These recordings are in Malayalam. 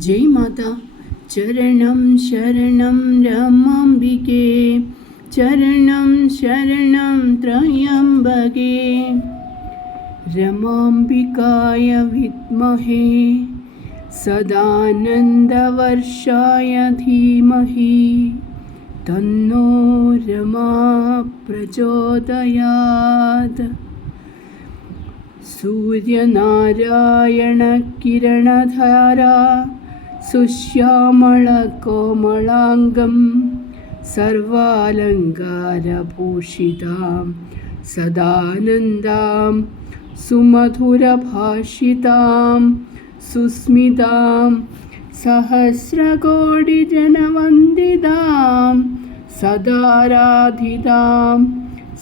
जय माता। चरणं शरणं रमाम्बिके, चरणं शरणं त्र्यम्बके, रमाम्बिकाय विद्महे सदानन्दवर्षाय धीमहि तन्नो रमा प्रचोदयात्। सूर्यनारायणकिरणधारा सुश्यामलकोमलाङ्गं सर्वालङ्कारभूषितां सदानन्दां सुमधुरभाषितां सुस्मितां सहस्रकोटिजनवन्दितां सदाराधितां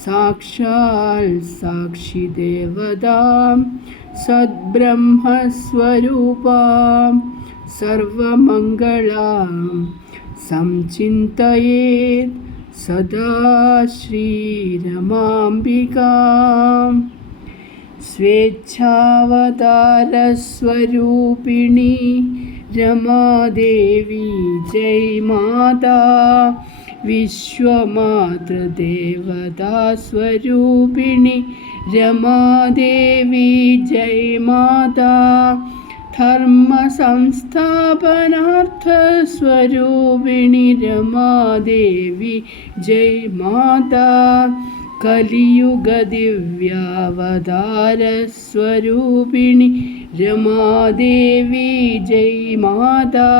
साक्षात् साक्षिदेवतां सद्ब्रह्मस्वरूपां सर्वमङ्गलां संचिन्तयेत् सदा श्रीरमाम्बिकाम्। स्वेच्छावतारस्वरूपिणी रमादेवी जय माता, विश्वमातृदेवता स्वरूपिणी रमादेवी जय माता, धर्मसंस्थापनार्थस्वरूपिणी रमादेवी जय माता, कलियुगदिव्यावतारस्वरूपिणी रमादेवी जय माता,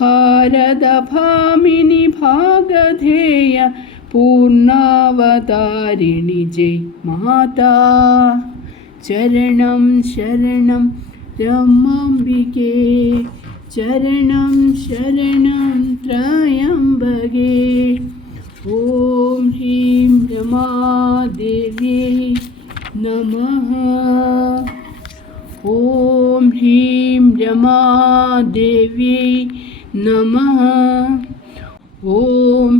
भारतभामिनी भागधेय पूर्णावतारिणी जय माता। चरणं शरणं रमाम्बिके, चरणं शरणं त्र्यम्बके। ॐ ह्रीं रमादेव्यै नमः। ॐ ह्रीं रमादेव्यै नमः। ॐ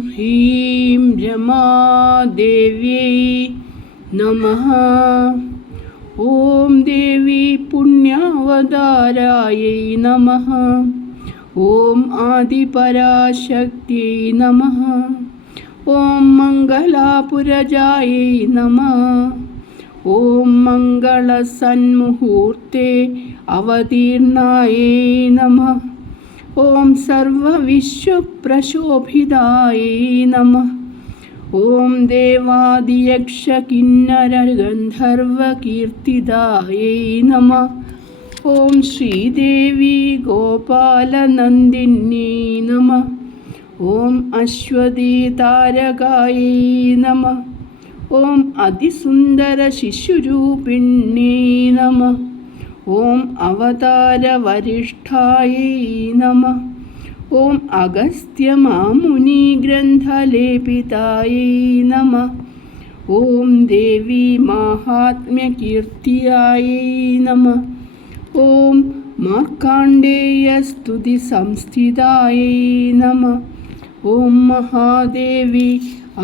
ह्रीं रमादेव्यै नमः। ॐ देवी पुण्यवतारायै नमः। ॐ आदिपराशक्त्यै नमः। ॐ मङ्गलापुरजायै नमः। ॐ मङ्गलसन्मुहूर्ते अवतीर्णायै नमः। ॐ सर्वविश्वप्रशोभितायै नमः। ॐ देवादियक्षकिन्नरगन्धर्वकीर्तिदायै नमः। ॐ श्रीदेवी गोपालनन्दिन्यै नमः। ॐ अश्वतीतारकायै नमः। ॐ अतिसुन्दरशिशुरूपिण्यै नमः। ॐ अवतारवरिष्ठायै नमः। ॐ अगस्त्यमामुनिग्रन्थलेपितायै नमः। ॐ देवी माहात्म्यकीर्त्यायै नमः। ॐ मार्कण्डेयस्तुतिसंस्थितायै नमः। ॐ महादेवी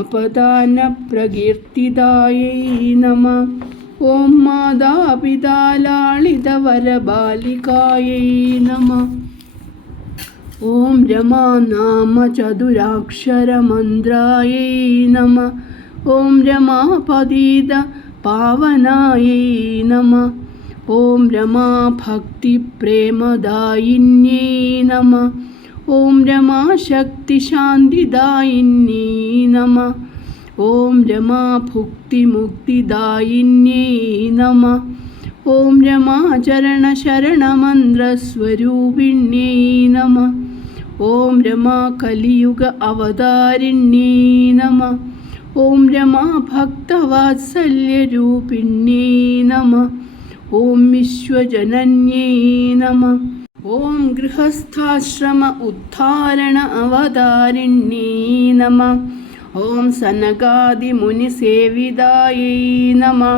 अपदानप्रकीर्तिदायै नमः। ॐ मातापिता लालितवरबालिकायै नमः। ॐ रमानामचतुराक्षरमन्त्रायै नमः। ॐ रमापतितपावनायै नमः। ॐ रमाभक्तिप्रेमदायिन्यै नमः। ॐ रमाशक्तिशान्तिदायिन्यै नमः। ॐ रमाभुक्तिमुक्तिदायिन्यै नमः। ॐ रमाचरणशरणमन्त्रस्वरूपिण्यै नमः। ॐ रमाकलियुग अवतारिण्यै नमः। ॐ रमाभक्तवात्सल्यरूपिण्यै नमः। ॐ विश्वजनन्यै नमः। ॐ गृहस्थाश्रम उद्धारण अवतारिण्यै नमः। ॐ सनकादिमुनिसेवितायै नमः।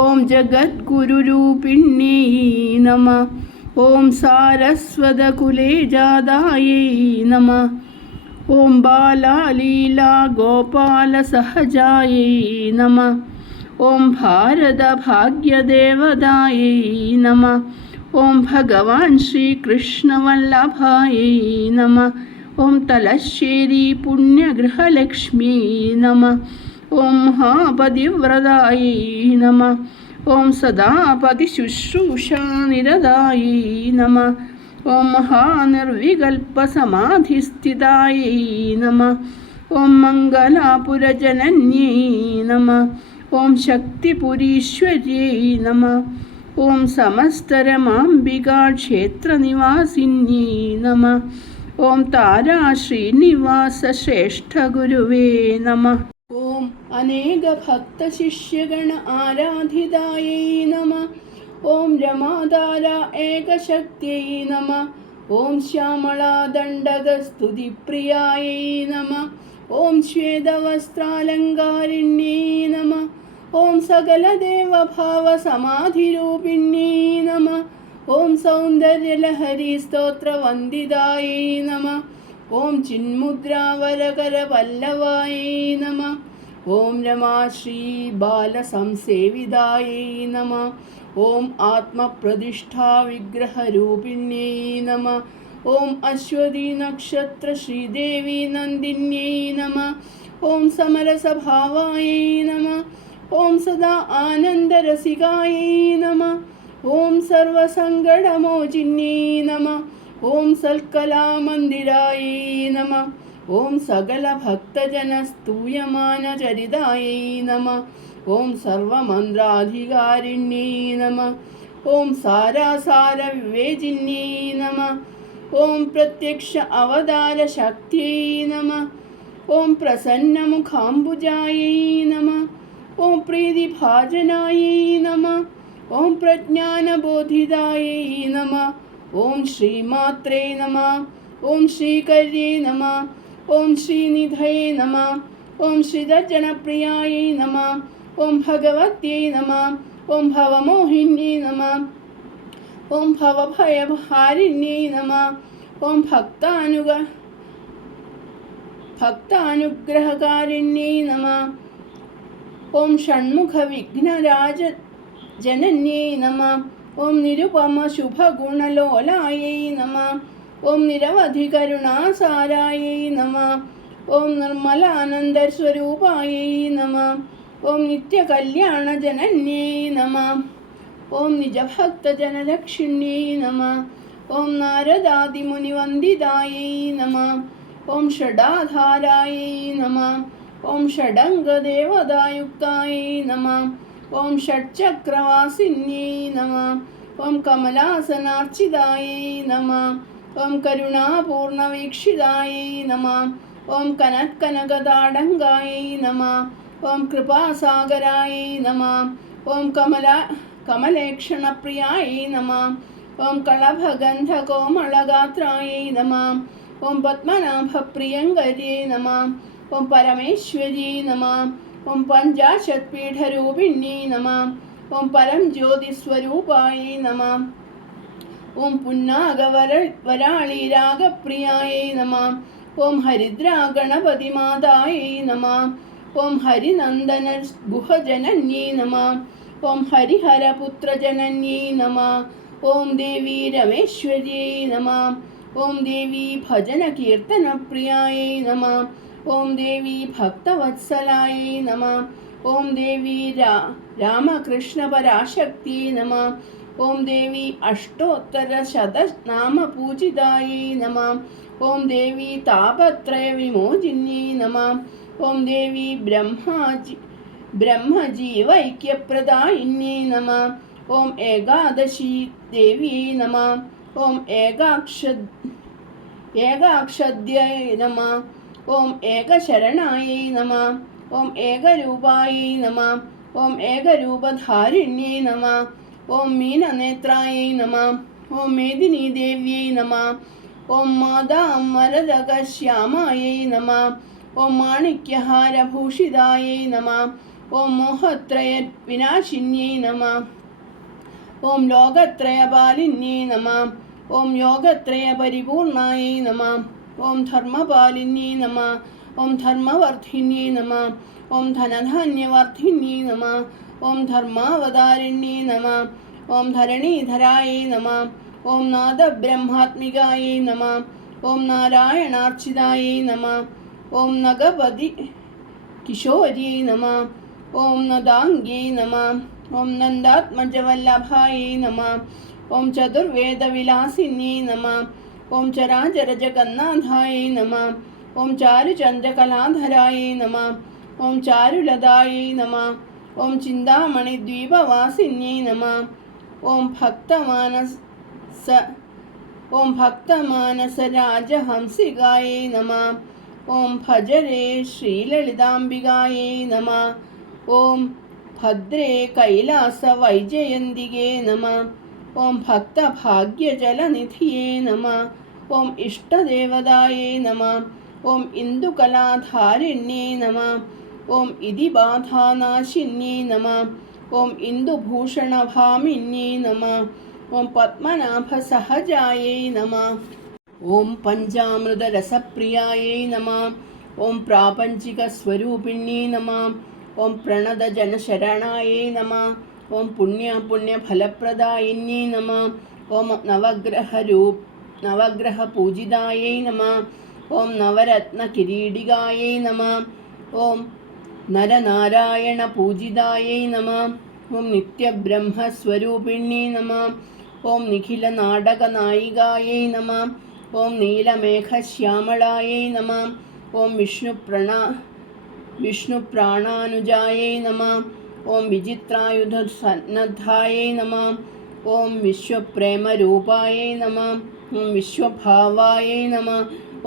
ॐ जगद्गुरुरूपिण्यै नमः। ॐ सारस्वतकुलेजातायै नमः। ॐ बालालीलागोपालसहजायै नमः। ॐ भारतभाग्यदेवतायै नमः। ഓം ഭഗവാൻ ശ്രീകൃഷ്ണവല്ലഭായൈ നമ. ഓം തലശ്ശേരി പുണ്യഗൃഹലക്ഷ്മീ നമ. ഓം മഹാപതിവ്രതായൈ നമ. ഓം സദാപതിശുശ്രൂഷാനിരതായൈ നമ. ഓം മഹാനിർവികൽപ്പസമാധിസ്ഥിതായൈ നമ. ഓം മംഗലാപുരജനന്യൈ നമ. ഓം ശക്തിപുരീശ്വര്यै നമ. ഓം സമസ്തരമാംബികാക്ഷേത്രനിവാസിന്യൈ നമ. ഓം താരാശ്രീനിവാസശ്രേഷ്ഠഗുരുവേ നമ. ഓം അനേകഭക്തശിഷ്യഗണ ആരാധിതായൈ നമ. ഓം രമാതാര ഏകശക്തിയൈ നമ. ഓം ശ്യാമളാദണ്ഡകസ്തുതിപ്രിയായൈ നമ. ഓം ശ്വേതവസ്ത്രാലങ്കാരിണ്യൈ നമ. ഓം സകലദേവഭാവസമാധിരൂപിണ്യൈ നമ. ഓം സൗന്ദര്യലഹരീസ്തോത്രവന്ദിതായൈ നമ. ഓം ചിന്മുദ്രാവരകരപല്ലവായൈ നമ. ഓം രമാശ്രീബാലസംസേവിതായൈ നമ. ഓം ആത്മപ്രതിഷ്ഠാവിഗ്രഹരൂപിണ്യൈ നമ. ഓം അശ്വതീനക്ഷത്രശ്രീദേവി നന്ദിന്യൈ നമ. ഓം സമരസഭാവായൈ നമ. ഓം സദാ ആനന്ദരസികായൈ നമ. ഓം സർവസങ്കടമോചിന്യൈ നമ. ഓം സൽക്കലാമന്ദിരായൈ നമ. ഓം സകലഭക്തജനസ്തൂയമാനചരിതായൈ നമ. ഓം സർവമന്ത്രാധികാരിണ്യൈ നമ. ഓം സാരാസാരവിവേചിന്യൈ നമ. ഓം പ്രത്യക്ഷ അവതാരശക്തിയൈ നമ. ഓം പ്രസന്നമുഖാംബുജായൈ നമ. ഓം പ്രീതിഭാജനായൈ നമ. ഓം പ്രജ്ഞാനബോധിതായൈ നമ. ഓം ശ്രീമാത്രേ നമ. ഓം ശ്രീകര്यै നമ. ഓം ശ്രീനിധയേ നമ. ഓം ശ്രിതജനപ്രിയായൈ നമ. ഓം ഭഗവത്यै നമ. ഓം ഭവമോഹിന്यै നമ. ഓം ഭവഭയഹാരിണ്यै നമ. ഓം ഭക്താനുഗ്രഹകാരിണ്यै നമ. ഓം ഷൺമുഖവിഘ്നരാജനന്यै നമ. ഓം നിരുപമശുഭഗുണലോലായൈ നമ. ഓം നിരവധികരുണാസാരായൈ നമ. ഓം നിർമ്മലാനന്ദസ്വരൂപായൈ നമ. ഓം നിത്യകല്യാണജനന്യൈ നമ. ഓം നിജഭക്തജനരക്ഷിണ്യൈ നമ. ഓം നാരദാദിമുനിവന്ദിതായൈ നമ. ഓം ഷഡാധാരായൈ നമ. ഓം ഷഡംഗദേവതായുക്തായൈ നമ. ഓം ഷഡ്ചക്രവാസിന്യൈ നമ. ഓം കമലാസനാർച്ചിതായൈ നമ. ഓം കരുണാപൂർണവീക്ഷിതായൈ നമ. ഓം കനത്കനകതാടങ്കായൈ നമ. ഓം കൃപാസാഗരായൈ നമ. ഓം കമലേക്ഷണപ്രിയായൈ നമ. ഓം കളഭഗന്ധകോമളഗാത്രായൈ നമ. ഓം പത്മനാഭപ്രിയങ്കരിയൈ നമ. ഓം പരമേശ്വര്यै നമ. ഓം പഞ്ചാശത്പീഠരൂപിണ്यै നമ. ഓം പരം ജ്യോതിസ്വരൂപായൈ നമ. ഓം പുന്നാഗവരാളീരാഗപ്രിയായൈ നമ. ഓം ഹരിദ്രാഗണപതിമാതായൈ നമ. ഓം ഹരിനന്ദനഗുഹജനന്യൈ നമ. ഓം ഹരിഹരപുത്രജനന്യൈ നമ. ഓം ദേവി രമേശ്വര്यै നമ. ഓം ദേവി ഭജനകീർത്തനപ്രിയായൈ നമ. ഓം ദേവി ഭക്തവത്സലായൈ നമ. ഓം ദേവി രാമകൃഷ്ണപരാശക്തിയൈ നമ. ഓം ദേവി അഷ്ടോത്തരശതനാമപൂജിതായൈ നമ. ഓം ദേവി താപത്രയവിമോചിന്യൈ നമ. ഓം ദേവി ബ്രഹ്മജീവൈക്യപ്രദായിന്യൈ നമ. ഓം ഏകാദശി ദേവ്യൈ നമ. ഓം ഏകാക്ഷദ്യൈ നമ. ഓം ഏകശരണായൈ നമ. ഓം ഏകരൂപായൈ നമ. ഓം ഏകരൂപധാരിണ്യൈ നമ. ഓം മീനനേത്രായൈ നമ. ഓം മേദിനീദേവ്യൈ നമ. ഓം മാതാമരതകശ്യാമായൈ നമ. ഓം മാണിക്യഹാരഭൂഷിതായൈ നമ. ഓം മോഹത്രയവിനാശിന്യൈ നമ. ഓം ലോകത്രയപാലിന്യൈ നമ. ഓം യോഗത്രയപരിപൂർണായൈ നമ. ഓം ധർമ്മപാലിന്യൈ നമ. ഓം ധർമ്മവർദ്ധിന്യൈ നമ. ഓം ധനധാന്യവർദ്ധിന്യൈ നമ. ഓം ധർമാവതാരിണ്യൈ നമ. ഓം ധരണീധരായേ നമഃ. ഓം നാദബ്രഹ്മാത്മികായേ നമഃ. ഓം നാരായണാർച്ചിതായേ നമഃ. ഓം നഗപതി കിശോര്यै നമഃ. ഓം നദാംഗ്यै നമഃ. ഓം നന്ദാത്മജവല്ലഭായേ നമഃ. ഓം ചതുർവേദവിലാസിന്यै നമഃ. ഓം ചരാചരജഗന്നാഥായേ നമഃ. ഓം ചാരുചന്ദ്രകലാധരായേ നമഃ. ഓം ചാരുലതായേ നമഃ. ഓം ചിന്താമണിദ്വീപവാസിന്यै നമഃ. ഓം ഭക്തമാനസരാജഹംസികായേ നമഃ. ഓം ഭജരേ ശ്രീലളിതാംബികായേ നമഃ. ഓം ഭദ്രേ കൈലാസവൈജയന്തികേ നമഃ. ഓം ഭക്തഭാഗ്യജലനിധിയേ നമഃ. ഓം ഇഷ്ടദേവതായേ നമഃ. ഓം ഇന്ദുകലാധാരിണ്യേ നമഃ. ഓം ഇതിബാധാനാശിന്യേ നമഃ. ഓം ഇന്ദുഭൂഷണഭാമിന്യേ നമഃ. ഓം പത്മനാഭസഹജായേ നമഃ. ഓം പഞ്ചാമൃതരസപ്രിയായേ നമഃ. ഓം പ്രാപഞ്ചികസ്വരൂപിണ്യേ നമഃ. ഓം പ്രണതജനശരണായേ നമഃ. ഓം പുണ്യഫലപ്രദായിന്യേ നമഃ. ഓം നവഗ്രഹപൂജിതായേ നമഃ. ഓം നവരത്നകിരീടികായേ നമഃ. ഓം നരനാരായണപൂജിതായേ നമഃ. ഓം നിത്യബ്രഹ്മസ്വരൂപിണ്യേ നമഃ. ഓം നിഖിലനാടകനായികായേ നമഃ. ഓം നീലമേഘശ്യാമളായേ നമഃ. ഓം വിഷ്ണുപ്രാണാനുജായേ നമഃ. ഓം വിചിത്രായുധസന്നദ്ധായേ നമഃ. ഓം വിശ്വപ്രേമരൂപായേ നമഃ. ഓം വിശ്വഭാവായേ നമഃ.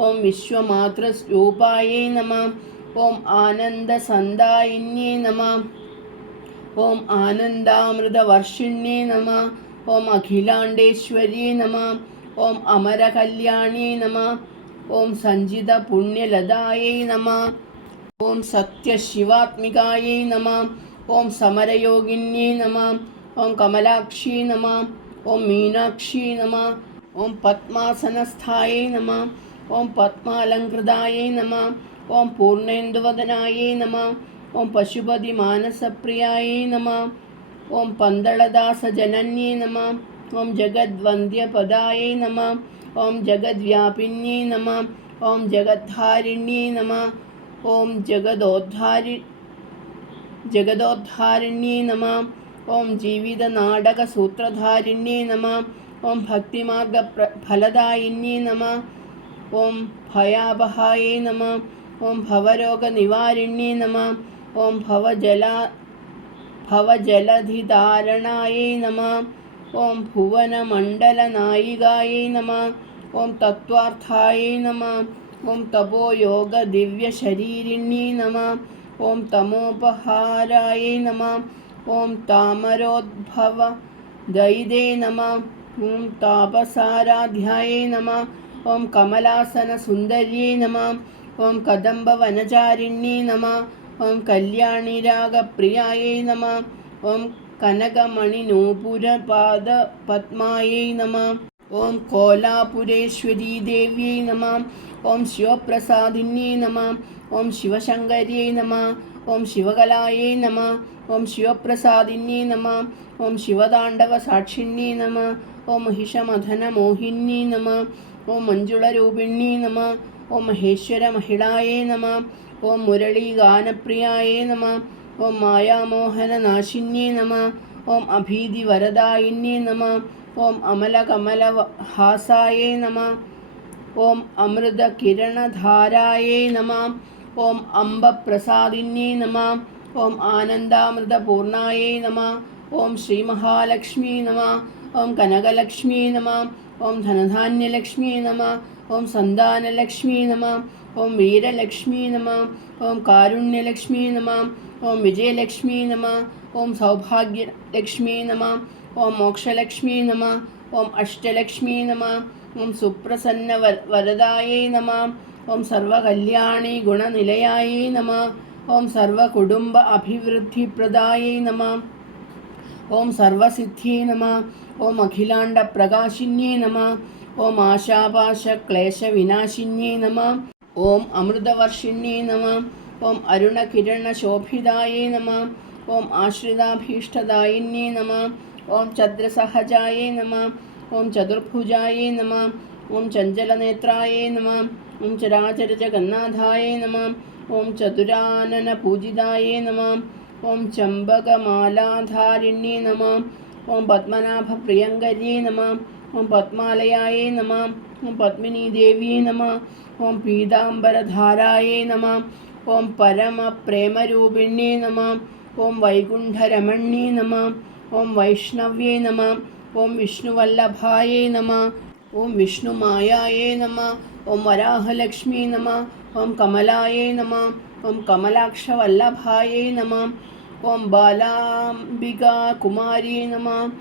ഓം വിശ്വമാതൃരൂപായേ നമഃ. ഓം ആനന്ദസന്ദായിന്യേ നമഃ. ഓം ആനന്ദാമൃതവർഷിണ്യേ നമഃ. ഓം അഖിലാണ്ടേശ്വര്യേ നമഃ. ഓം അമരകല്യാണ്യേ നമഃ. ഓം സഞ്ചിതപുണ്യലതായേ നമഃ. ഓം സത്യശിവാത്മികായേ നമഃ. ഓം സമരയോഗിന്യേ നമഃ. ഓം കമലാക്ഷി നമഃ. ഓം മീനാക്ഷി നമഃ. ഓം പത്മാസനസ്ഥായേ നമഃ. ഓം പത്മാലങ്കൃതായേ നമഃ. ഓം പൂർണേന്ദുവദനായേ നമഃ. ഓം പശുപതിമാനസപ്രിയായേ നമഃ. ഓം പന്തളദാസജനന്യേ നമഃ. ഓം ജഗദ്വന്ദ്യപദായേ നമഃ. ഓം ജഗദ്വ്യാപിന്യേ നമഃ. ഓം ജഗദ്ധാരിണ്യേ നമഃ. ഓം ജഗദോദ്ധാരിണ്യേ നമഃ. ഓം ജീവിതനാടകസൂത്രധാരിണ്യേ നമഃ. ഓം ഭക്തിമാർഗഫലദായിന്യേ നമഃ. ഓം ഭയാപഹായേ നമഃ. ഓം ഭവരോഗനിവാരിണ്യേ നമഃ. ഓം ഭവജലധിധാരണായേ നമഃ. ഓം ഭുവനമണ്ഡലനായികായേ നമഃ. ഓം തത്വാർത്ഥായേ നമഃ. ഓം തപോയോഗദിവ്യശരീരിണ്യേ നമഃ. ഓം തമോപഹാരായേ നമഃ. ഓം താമരോദ്ഭവദയിതേ നമഃ. ഓം താപസാരാധ്യായേ നമഃ. ഓം കമലാസനസുന്ദര്യേ നമഃ. ഓം കദംബവനചാരിണ്യേ നമഃ. ഓം കല്യാണിരാഗപ്രിയായേ നമഃ. ഓം കനകമണിനൂപുരപാദപദ്മായേ നമഃ. ഓം കോലാപുരേശ്വരീദേവ്യൈ നമഃ. ഓം ശിവപ്രസാദിന്യേ നമഃ. ഓം ശിവശങ്കരിയൈ നമഃ. ഓം ശിവകലായൈ നമഃ. ഓം ശിവപ്രസാദിന്യേ നമഃ. ഓം ശിവതാണ്ഡവസാക്ഷിണ്യേ നമഃ. ഓം മഹിഷമഥനമോഹിന്യേ നമഃ. ഓം മഞ്ജുളരൂപിണ്യേ നമഃ. ഓം മഹേശ്വരമഹിളായേ നമഃ. ഓം മുരളീഗാനപ്രിയായേ നമഃ. ഓം മായാമോഹനനാശിന്യേ നമഃ. ഓം അഭീതിവരദായിന്യേ നമഃ. ഓം അമലകമലഹാസായേ നമഃ. ഓം അമൃതകിരണധാരായേ നമഃ. ഓം അംബപ്രസാദിന്യേ നമഃ. ഓം ആനന്ദാമൃതപൂർണായേ നമഃ. ഓം ശ്രീമഹാലക്ഷ്മീ നമഃ. ഓം കനകലക്ഷ്മീ നമഃ. ഓം ധനധാന്യലക്ഷ്മീ നമഃ. ഓം സന്താനലക്ഷ്മീ നമഃ. ഓം വീരലക്ഷ്മീ നമഃ. ഓം കാരുണ്യലക്ഷ്മീ നമഃ. ഓം വിജയലക്ഷ്മീ നമഃ. ഓം സൗഭാഗ്യലക്ഷ്മീ നമഃ. ഓം മോക്ഷലക്ഷ്മീ നമഃ. ഓം അഷ്ടലക്ഷ്മീ നമഃ. ഓം സുപ്രസന്നവരദായേ നമഃ. ഓം സർവകല്യാണി ഗുണനിലയായേ നമഃ. ഓം സർവകുടുംബ അഭിവൃദ്ധിപ്രദായേ നമഃ. ഓം സർവസിദ്ധ്യേ നമഃ. ഓം അഖിലാണ്ടപ്രകാശിന്യേ നമഃ. ഓം ആശാപാശക്ലേശവിനാശിന്യേ നമഃ. ഓം അമൃതവർഷിണ്യേ നമഃ. ഓം അരുണകിരണശോഭിതായേ നമഃ. ഓം ആശ്രിതാഭീഷ്ടദായിന്യേ നമഃ. ഓം ചന്ദ്രസഹജായേ നമ. ഓം ചതുർഭുജായേ നമ. ഓം ചഞ്ചലനേത്രായേ നമ. ഓം ചരാചരജഗന്നാഥായേ നമ. ഓം ചതുരാനനപൂജിതായേ നമ. ഓം ചമ്പകമാലാധാരിണ്യേ നമ. ഓം പത്മനാഭപ്രിയങ്കരിയേ നമ. ഓം പത്മാലയായേ നമ. ഓം പത്മിനീദേവ്യേ നമ. ഓം പീതാംബരധാരായേ നമ. ഓം പരമപ്രേമരൂപിണ്യേ നമ. ഓം വൈകുണ്ഠരമണ്യേ നമ. ഓം വൈഷ്ണവ്യേ നമ. ഓം വിഷ്ണുവല്ലഭായേ നമ. ഓം വിഷ്ണുമായായേ നമ. ഓം വരാഹലക്ഷ്മീ നമ. ഓം കമലായേ നമ. ഓം കമലാക്ഷവല്ലഭായേ നമ. ഓം ബാലാംബികാ കുമാര്യേ നമ.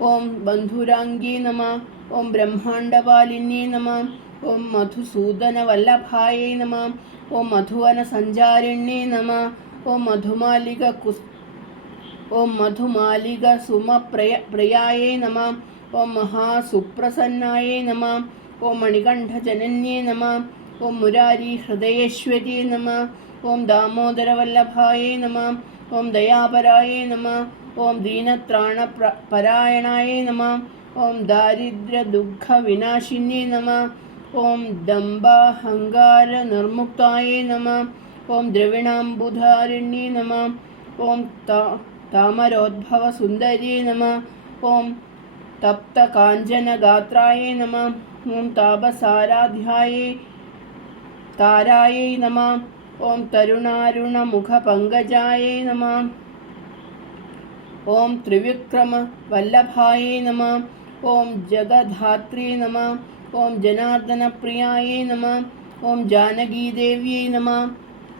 ഓം ബന്ധുരാംഗീ നമ. ഓം ബ്രഹ്മാണ്ഡപാലിന്യേ നമ. ഓം മധുസൂദനവല്ലഭായേ നമ. ഓം മധുവനസഞ്ചാരിണ്യേ നമ. ഓം മധുമാലിക സുമപ്രിയായേ നമ. ഓം മഹാസുപ്രസന്നായേ നമ. ഓം മണികണ്ഠജനന്യേ നമ. ഓം മുരാരി ഹൃദയേശ്വര്യേ നമ. ഓം ദാമോദരവല്ലഭായേ നമ. ഓം ദയാപരായേ നമ. ഓം ദീനത്രാണപരായണായേ നമ. ഓം ദാരിദ്ര്യദുഃഖവിനാശിന്യേ നമ. ഓം ദംഭാഹങ്കാരനിർമുക്തായേ നമ. ഓം ദ്രവിണാംബുധാരിണ്യേ നമ. ഓം താമരോദ്ഭവസുന്ദര്യേ നമ. ഓം തപ്തകാഞ്ചനഗാത്രായേ നമ. ഓം താരായേ നമ. ഓം തരുണാരുണമുഖപങ്കജായേ നമ. ഓം ത്രിവിക്രമവല്ലഭായേ നമ. ഓം ജഗദ്ധാത്രീ നമ. ഓം ജനാർദ്ദനപ്രിയായേ നമ. ഓം ജാനകീദേവ്യേ നമ.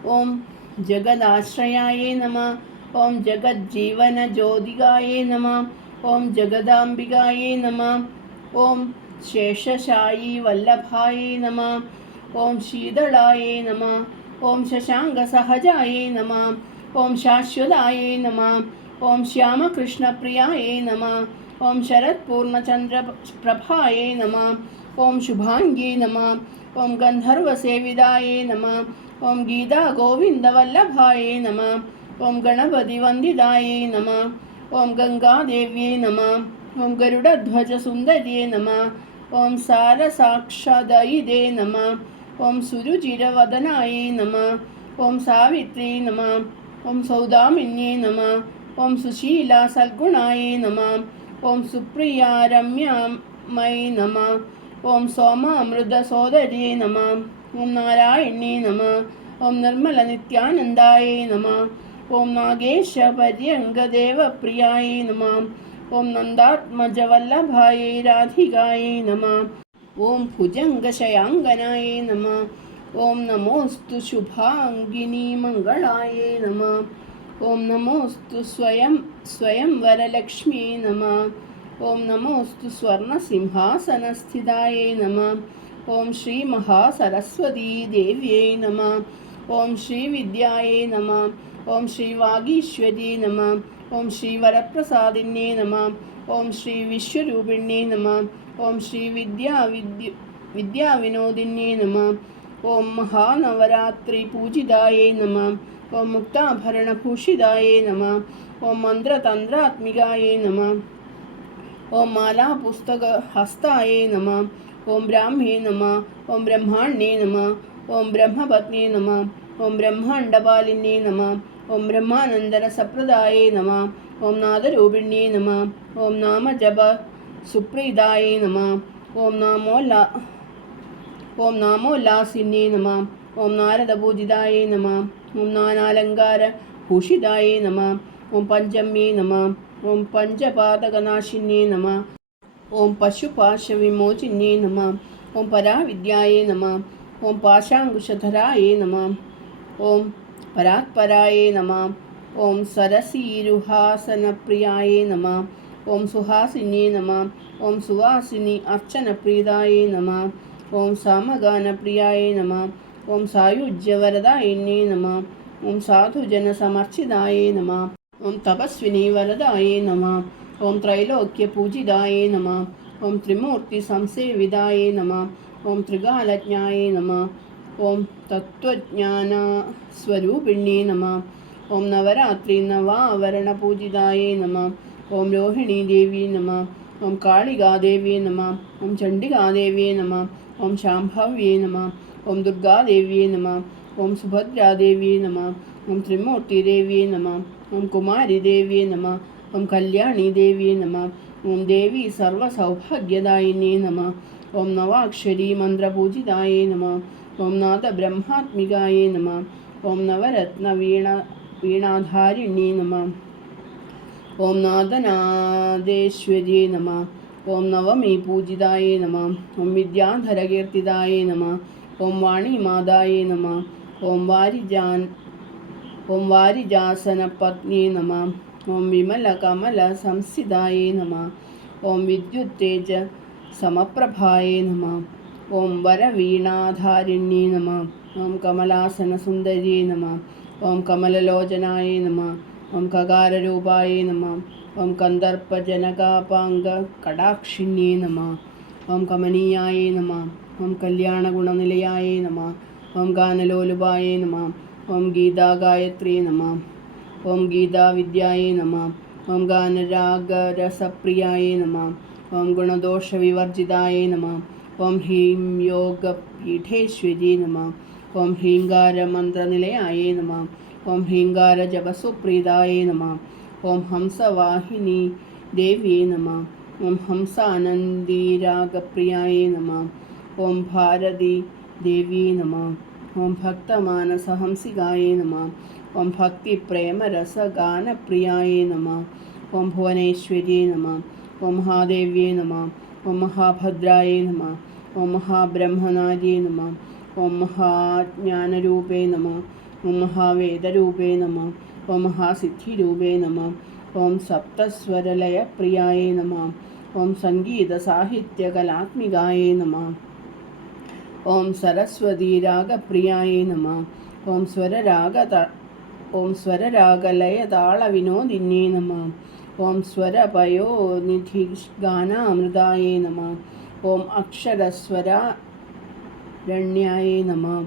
ഓം ജഗദാശ്രയായേ നമ. ഓം ജഗജ്ജീവനജ്യോതികായേ നമ. ഓം ജഗദാംബികായേ നമ. ഓം ശേഷശായീ വല്ലഭായേ നമ. ഓം ശീതളായേ നമ. ഓം ശശാങ്കസഹജായേ നമ. ഓം ശാശ്വതായേ നമ. ഓം ശ്യാമകൃഷ്ണപ്രിയായേ നമ. ഓം ശരത്പൂർണചന്ദ്രപ്രഭായേ നമ. ഓം ശുഭാംഗീ നമ. ഓം ഗന്ധർവസേവിതായേ നമ. ഓം ഗീതാഗോവിന്ദവല്ലഭായേ നമ. ഓം ഗണപതിവന്ദിതായേ നമ. ഓം ഗംഗാദേവ്യേ നമ. ഓം ഗരുഡധ്വജസുന്ദര്യേ നമ. ഓം സാരസാക്ഷാദയിതേ നമ. ഓം സുരുചിരവദനായേ നമ. ഓം സാവിത്രീ നമ. ഓം സൗദാമിന്യേ നമ. ഓം സുശീലാസൽഗുണായേ നമ. ഓം സുപ്രിയാരമ്യമയേ നമ. ഓം സോമാമൃതസോദര്യേ നമ. ഓം നാരായണ്യേ നമ. ഓം നിർമ്മലനിത്യാനന്ദായേ നമ. ഓം നാഗേശപര്യങ്കദേവപ്രിയായേ നമ. ഓം നന്ദാത്മജവല്ലഭായേ രാധികായേ നമ. ഓം ഭുജംഗശയാങ്കനായേ നമ. ഓം നമോസ്തു ശുഭാംഗിനി മംഗളായേ നമ. ഓം നമോസ്തു സ്വയംവരലക്ഷ്മീ നമ. ഓം നമോസ്തു സ്വർണസിംഹാസനസ്ഥിതായേ നമ. ഓം ശ്രീ മഹാസരസ്വതീ ദേവ്യേ നമ. ഓം ശ്രീവിദ്യായേ നമ. ഓം ശ്രീ വാഗീശ്വര്യേ നമ. ഓം ശ്രീ വരപ്രസാദിന്യേ നമ. ഓം ശ്രീ വിശ്വരൂപിണ്യേ നമ. ഓം ശ്രീ വിദ്യാവിനോദിന്യേ നമ. ഓം മഹാനവരാത്രി പൂജിതായേ നമ. ഓം മുക്താഭരണഭൂഷിതായേ നമ. ഓം മന്ത്രതന്ത്രാത്മികായേ നമ. ഓം മാലാപുസ്തകഹസ്തായേ നമ. ഓം ബ്രാഹ്മേ നമ. ഓം ബ്രഹ്മാണ്യേ നമ. ഓം ബ്രഹ്മപത്നേ നമ. ഓം ബ്രഹ്മാണ്ഡപാലിന്യേ നമ. ഓം ബ്രഹ്മാനന്ദനസപ്രദായേ നമ. ഓം നാദരൂപിണ്യേ നമ. ഓം നാമജപ സുപ്രീതായേ നമ. ഓം നാമോല്ലാസിന്യേ നമ. ഓം നാരദപൂജിതായേ നമ. ഓം നാനാലങ്കാരഭൂഷിതായേ നമ. ഓം പഞ്ചമ്യേ നമ. ഓം പഞ്ചപാതകനാശിന്യേ നമ. ഓം പശുപാശവിമോചിന്യേ നമ. ഓം പരാവിദ്യായേ നമ. ഓം പാശാങ്കുശധരായേ നമ. ഓം പരാത്പരായേ നമ. ഓം സരസീരുഹാസനപ്രിയായേ നമ. ഓം സുഹാസിന്യേ നമ. ഓം സുവാസിനി അർച്ചനപ്രീതായേ നമ. ഓം സാമഗാനപ്രിയായേ നമ. ഓം സായുജ്യവരദായിന്യേ നമ. ഓം സാധുജനസമർച്ചിതായേ നമ. ഓം തപസ്വിനി വരദായേ നമ. ഓം ത്രൈലോക്യപൂജിതായേ നമ. ഓം ത്രിമൂർത്തിസംസേവിതായേ നമ. ഓം ത്രികാലജ്ഞായേ നമ. ഓം തത്വജ്ഞാനസ്വരൂപിണ്യേ നമ. ഓം നവരാത്രി നവാവരണപൂജിതായേ നമ. ഓം രോഹിണി ദേവി നമ. ഓം കാളികാദേവ്യേ നമ. ഓം ചണ്ഡികാദേവ്യേ നമ. ഓം ശാംഭവ്യേ നമ. ഓം ദുർഗാദേവ്യേ നമ. ഓം സുഭദ്രാദേവ്യേ നമ. ഓം ത്രിമൂർത്തിദേവ്യേ നമ. ഓം കുമാരിദേവ്യേ നമ. ഓം കല്യാണിദേവ്യേ നമ. ഓം ദേവി സർവസൗഭാഗ്യദായിനേ നമ. ഓം നവാക്ഷരി മന്ത്രപൂജിതായേ നമ. ഓം നാദബ്രഹ്മാത്മികായേ നമ. ഓം നവരത്ന വീണാധാരിണ്യേ നമ. ഓം നാദനാദേശ്വര്യേ നമ. ഓം നവമി പൂജിതായേ നമ. ഓം വിദ്യാധരകീർത്തിതായേ നമ. ഓം വാണിമാതായേ നമ. ഓം വാരിജാസനപത്ന്യേ നമ. ഓം വിമലകമല സംസ്ഥിതായേ നമ. ഓം വിദ്യുത്തേജ സമപ്രഭായേ നമ. ഓം വരവീണാധാരിണ്യേ നമ. ഓം കമലാസനസുന്ദര്യേ നമ. ഓം കമലലോചനായേ നമ. ഓം കകാരരൂപായേ നമ. ഓം കന്ദർപ്പജനകാപാംഗകടാക്ഷിണ്യേ നമ. ഓം കമനീയായേ നമ. ഓം കല്യാണഗുണനിലയായേ നമ. ഓം ഗാനലോലുപായേ നമ. ഓം ഗീതാഗായത്ര്യേ നമ. ഓം ഗീതാവിദ്യായേ നമ. ഓം ഗാനരാഗരസപ്രിയായേ നമ. ഓം ഗുണദോഷവിവർജിതായേ നമ. ഓം ഹ്രീം യോഗപീഠേശ്വര്യേ നമ. ഓം ഹ്രീങ്കാരമന്ത്രനിലയായേ നമ. ഓം ഹ്രീങ്കാരജപസുപ്രീതായേ നമ. ഓം ഹംസവാഹിനി ദേവ്യേ നമ. ഓം ഹംസാനന്ദീരാഗപ്രിയായേ നമ. ഓം ഭാരതി ദേവ്യേ നമ. ഓം ഭക്തമാനസഹംസികായേ നമ. ഓം ഭക്തിപ്രേമരസഗാനപ്രിയായേ നമ. ഓം ഭുവനേശ്വര്യേ നമ. ഓം മഹാദേവ്യേ നമ. ഓം മഹാഭദ്രായേ നമ. ഓം മഹാബ്രഹ്മനാര്യേ നമ. ഓം മഹാജ്ഞാനരൂപേ നമ. ഓം മഹാവേദരൂപേ നമ. ഓം മഹാസിദ്ധിരൂപേ നമ. ഓം സപ്തസ്വരലയപ്രിയായേ നമ. ഓം സംഗീതസാഹിത്യകലാത്മികായേ നമ. ഓം സരസ്വതീരാഗപ്രിയായേ നമ. ഓം സ്വരരാഗലയതാളവിനോദിന്യേ നമ. ഓം സ്വരപയോനിധിഗാനാമൃതായേ നമ. ഓം അക്ഷരസ്വരാരണ്യായേ നമ.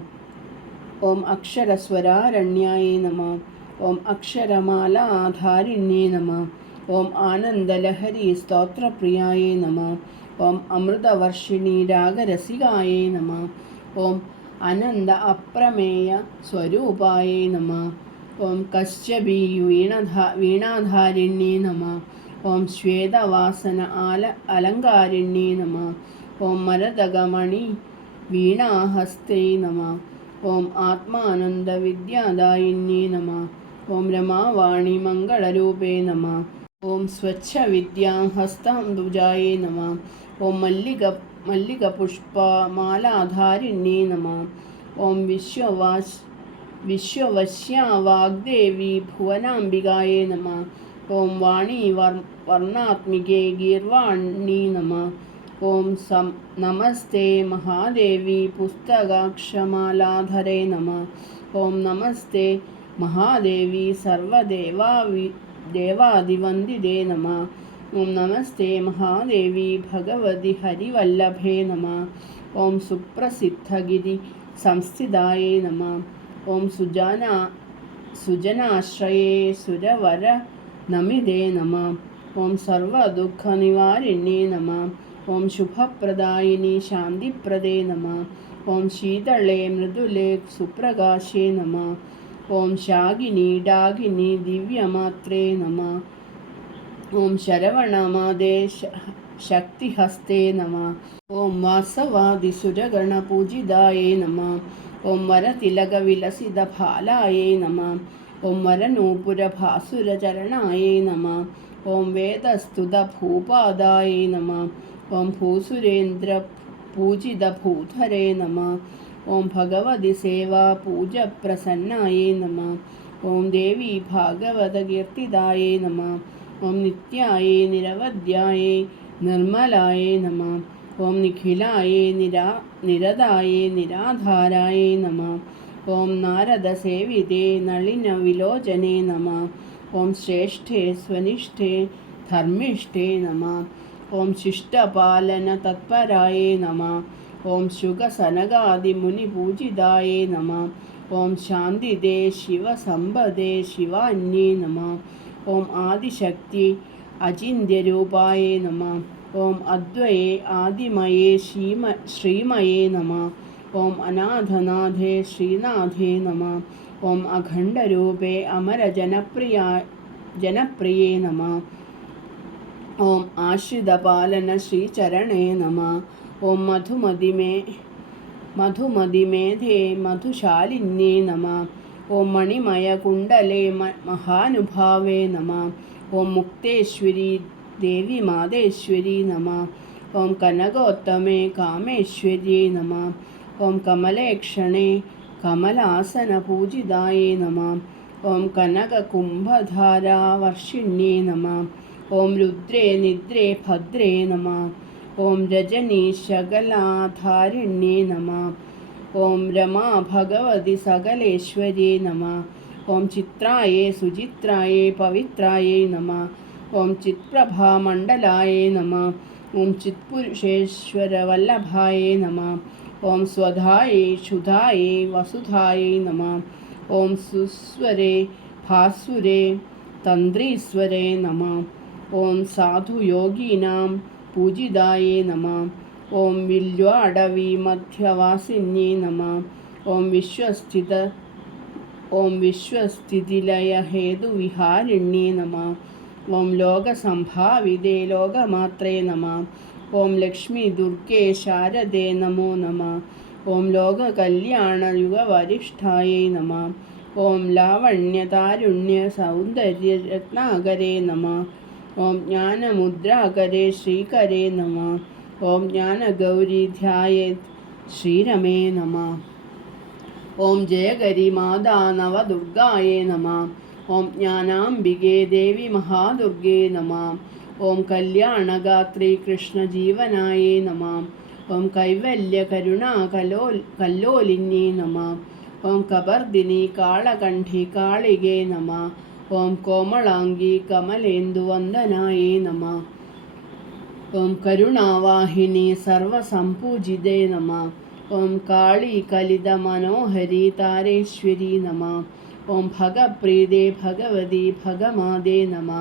ഓം അക്ഷരസ്വരാരണ്യായേ നമ. ഓം അക്ഷരമാലാധാരിണ്യേ നമ. ഓം ആനന്ദലഹരി സ്തോത്രപ്രിയായേ നമ. ഓം അമൃതവർഷിണി രാഗരസികായേ നമ. ഓം അനന്ത അപ്രമേയ സ്വരൂപായേ നമ. ഓം കശ്യപി വീണാധാരിണ്യേ നമ. ഓം ശ്വേതവാസന അലങ്കാരിണ്യേ നമ. ഓം മരതകമണി വീണാഹസ്തേ നമ. ഓം ആത്മാനന്ദവിദ്യാദായിന്യേ നമ. ഓം രമാവാണി മംഗളരൂപേ നമ. ഓം സ്വച്ഛവിദ്യാഹസ്താംബുജായേ നമ. ഓം മല്ലികപുഷ്പമാലാധാരിണ്യേ നമ. ഓം വിശ്വവശ്യാവാഗ്ദേവി ഭുവനാംബികായേ നമ. ഓം വാണി വർണ്ണാത്മികേ ഗീർവാണി നമ. ഓം നമസ്തേ മഹാദേവി പുസ്തകാക്ഷമാലാധരേ നമ. ഓം നമസ്തേ മഹാദേവി സർവദേവാദിവന്ദിതേ നമ. ഓം നമസ്തേ മഹാദേവി ഭഗവതി ഹരിവല്ലഭേ നമ. ഓം സുപ്രസിദ്ധഗിരി സംസ്ഥിതായേ നമ. ഓം സുജനാശ്രയേ സുരവര നമിതേ നമ. ഓം സർവദുഃഖനിവാരിണ്യേ നമ. ഓം ശുഭപ്രദായിനി ശാന്തിപ്രദേ നമ. ഓം ശീതളേ മൃദുലേ സുപ്രകാശേ നമ. ഓം ശാകിനി ഡാകിനി ദിവ്യമാത്രേ നമ. ഓം ശരവണമാദേ ശക്തിഹസ്തേ നമ. ഓം വാസവാദിസുരഗണപൂജിതായേ നമ. ഓം വരതിലകവിലസിതഭാലായേ നമ. ഓം വരനൂപുരഭാസുരചരണായേ നമ. ഓം വേദസ്തുതഭൂപാദായേ നമ. ഓം ഭൂസുരേന്ദ്രപൂജിതഭൂധരേ നമ. ഓം ഭഗവതി സേവാപൂജപ്രസന്നായേ നമ. ഓം ദേവി ഭാഗവതകീർത്തിദായേ നമ. ഓം നിത്യായേ നിരവധ്യായേ നിർമ്മലായേ നമ. ഓം നിഖിലായേ നിരതായേ നിരാധാരായേ നമ. ഓം നാരദസേവിതേ നളിനവിലോചനേ നമ. ഓം ശ്രേഷ്ഠേ സ്വനിഷ്ഠേ ധർമ്മിഷ്ഠേ നമ. ഓം ശിഷ്ടപാലനതത്പരായേ നമ. ഓം ശുഗസനകാദിമുനിപൂജിതായേ നമ. ഓം ശാന്തിദേ ശിവസമ്പദേ ശിവാന്യേ നമ. ഓം ആദിശക്തി അചിന്ത്യരൂപായേ നമഃ. ഓം അദ്വയേ ആദിമയേ ശ്രീമയേ നമഃ. ഓം അനാഥനാഥേ ശ്രീനാഥേ നമഃ. ഓം അഖണ്ഡരൂപേ ജനപ്രിയേ നമഃ. ഓം ആശ്രിതപാലന ശ്രീചരണേ നമഃ. ഓം മധുമതിമേധേ മധുശാലിന്യേ നമഃ. ഓം മണിമയകുണ്ടലേ മഹാനുഭാവേ നമഃ. ഓം മുക്തേശ്വരി ദേവി മാതേശ്വരി നമഃ. ഓം കനകോത്തമേ കാമേശ്വര്യേ നമഃ. ഓം കമലേക്ഷണേ കമലാസനപൂജിതായേ നമഃ. ഓം കനകകുംഭധാരാവർഷിണ്യേ നമഃ. ഓം രുദ്രേ നിദ്രേ ഭദ്രേ നമഃ. ഓം രജനീശകലാധാരിണ്യേ നമഃ. ഓം രമാ ഭഗവതി സകലേശ്വര്യേ നമഃ. ഓം ചിത്രായേ സുചിത്രായേ പവിത്രായേ നമഃ. ഓം ചിത്പ്രഭാമണ്ഡലായേ നമഃ. ഓം ചിത്പുരുഷേശ്വരവല്ലഭായേ നമഃ. ഓം സ്വധായേ ക്ഷുധായേ വസുധായേ നമഃ. ഓം സുസ്വരേ ഭാസുരേ തന്ത്രീശ്വരേ നമഃ. ഓം സാധുയോഗീനാം പൂജിതായേ നമഃ. ഓം വില്വാടവി മധ്യവാസിന്യേ നമഃ. ഓം വിശ്വസ്ഥിതിലയഹേതുവിഹാരിണ്യേ നമഃ. ഓം ലോകസംഭാവിതേ ലോകമാത്രേ നമഃ. ഓം ലക്ഷ്മി ദുർഗേ ശാരദേ നമോ നമഃ. ഓം ലോകകല്യാണയുഗവരിഷ്ഠായേ നമഃ. ഓം ലാവണ്യതാരുണ്യ സൗന്ദര്യരത്നാകരേ നമഃ. ഓം ജ്ഞാനമുദ്രാകരേ ശ്രീകരേ നമഃ. ഓം ജ്ഞാനഗൗരീധ്യായേത് ശ്രീരമേ നമഃ. ഓം ജയകരി മാതാ നവദുർഗായേ നമഃ. ഓം ജ്ഞാനാംബികേ ദേവി മഹാദുർഗേ നമഃ. ഓം കല്യാണഗാത്രി കൃഷ്ണജീവനായേ നമഃ. ഓം കൈവല്യകരുണാകല്ലോലിന്യേ നമഃ. ഓം കബർദിനി കാളകണ്ഠി കാളികേ നമഃ. ഓം കോമളാംഗി കമലേന്ദുവന്ദനായേ നമഃ. ഓം കരുണാവാഹിനി സർവസംപൂജിതേ നമഃ. ഓം കാളി കലിത മനോഹരി താരേശ്വരി നമഃ. ഓം ഭഗപ്രീതേ ഭഗവതി ഭഗമാതേ നമഃ.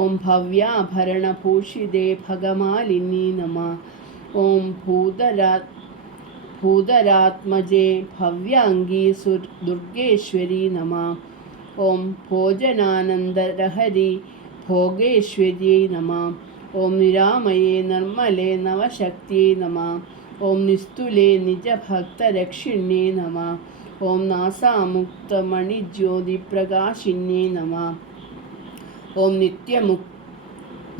ഓം ഭവ്യാഭരണഭൂഷിതേ ഭഗമാലിനി നമഃ. ഓം ഭൂതരാത്മജേ ഭവ്യാംഗീ ദുർഗേശ്വരി നമഃ. ഓം ഭോജനാനന്ദരഹരി ഭോഗേശ്വര്यै നമഃ. ഓം നിരാമയേ നിർമ്മലേ നവശക്തിയേ നമഃ. ഓം നിസ്തുലേ നിജഭക്തരക്ഷിണ്യേ നമഃ. ഓം നാസാമുക്തമണിജ്യോതിപ്രകാശിന്യേ നമഃ. ഓം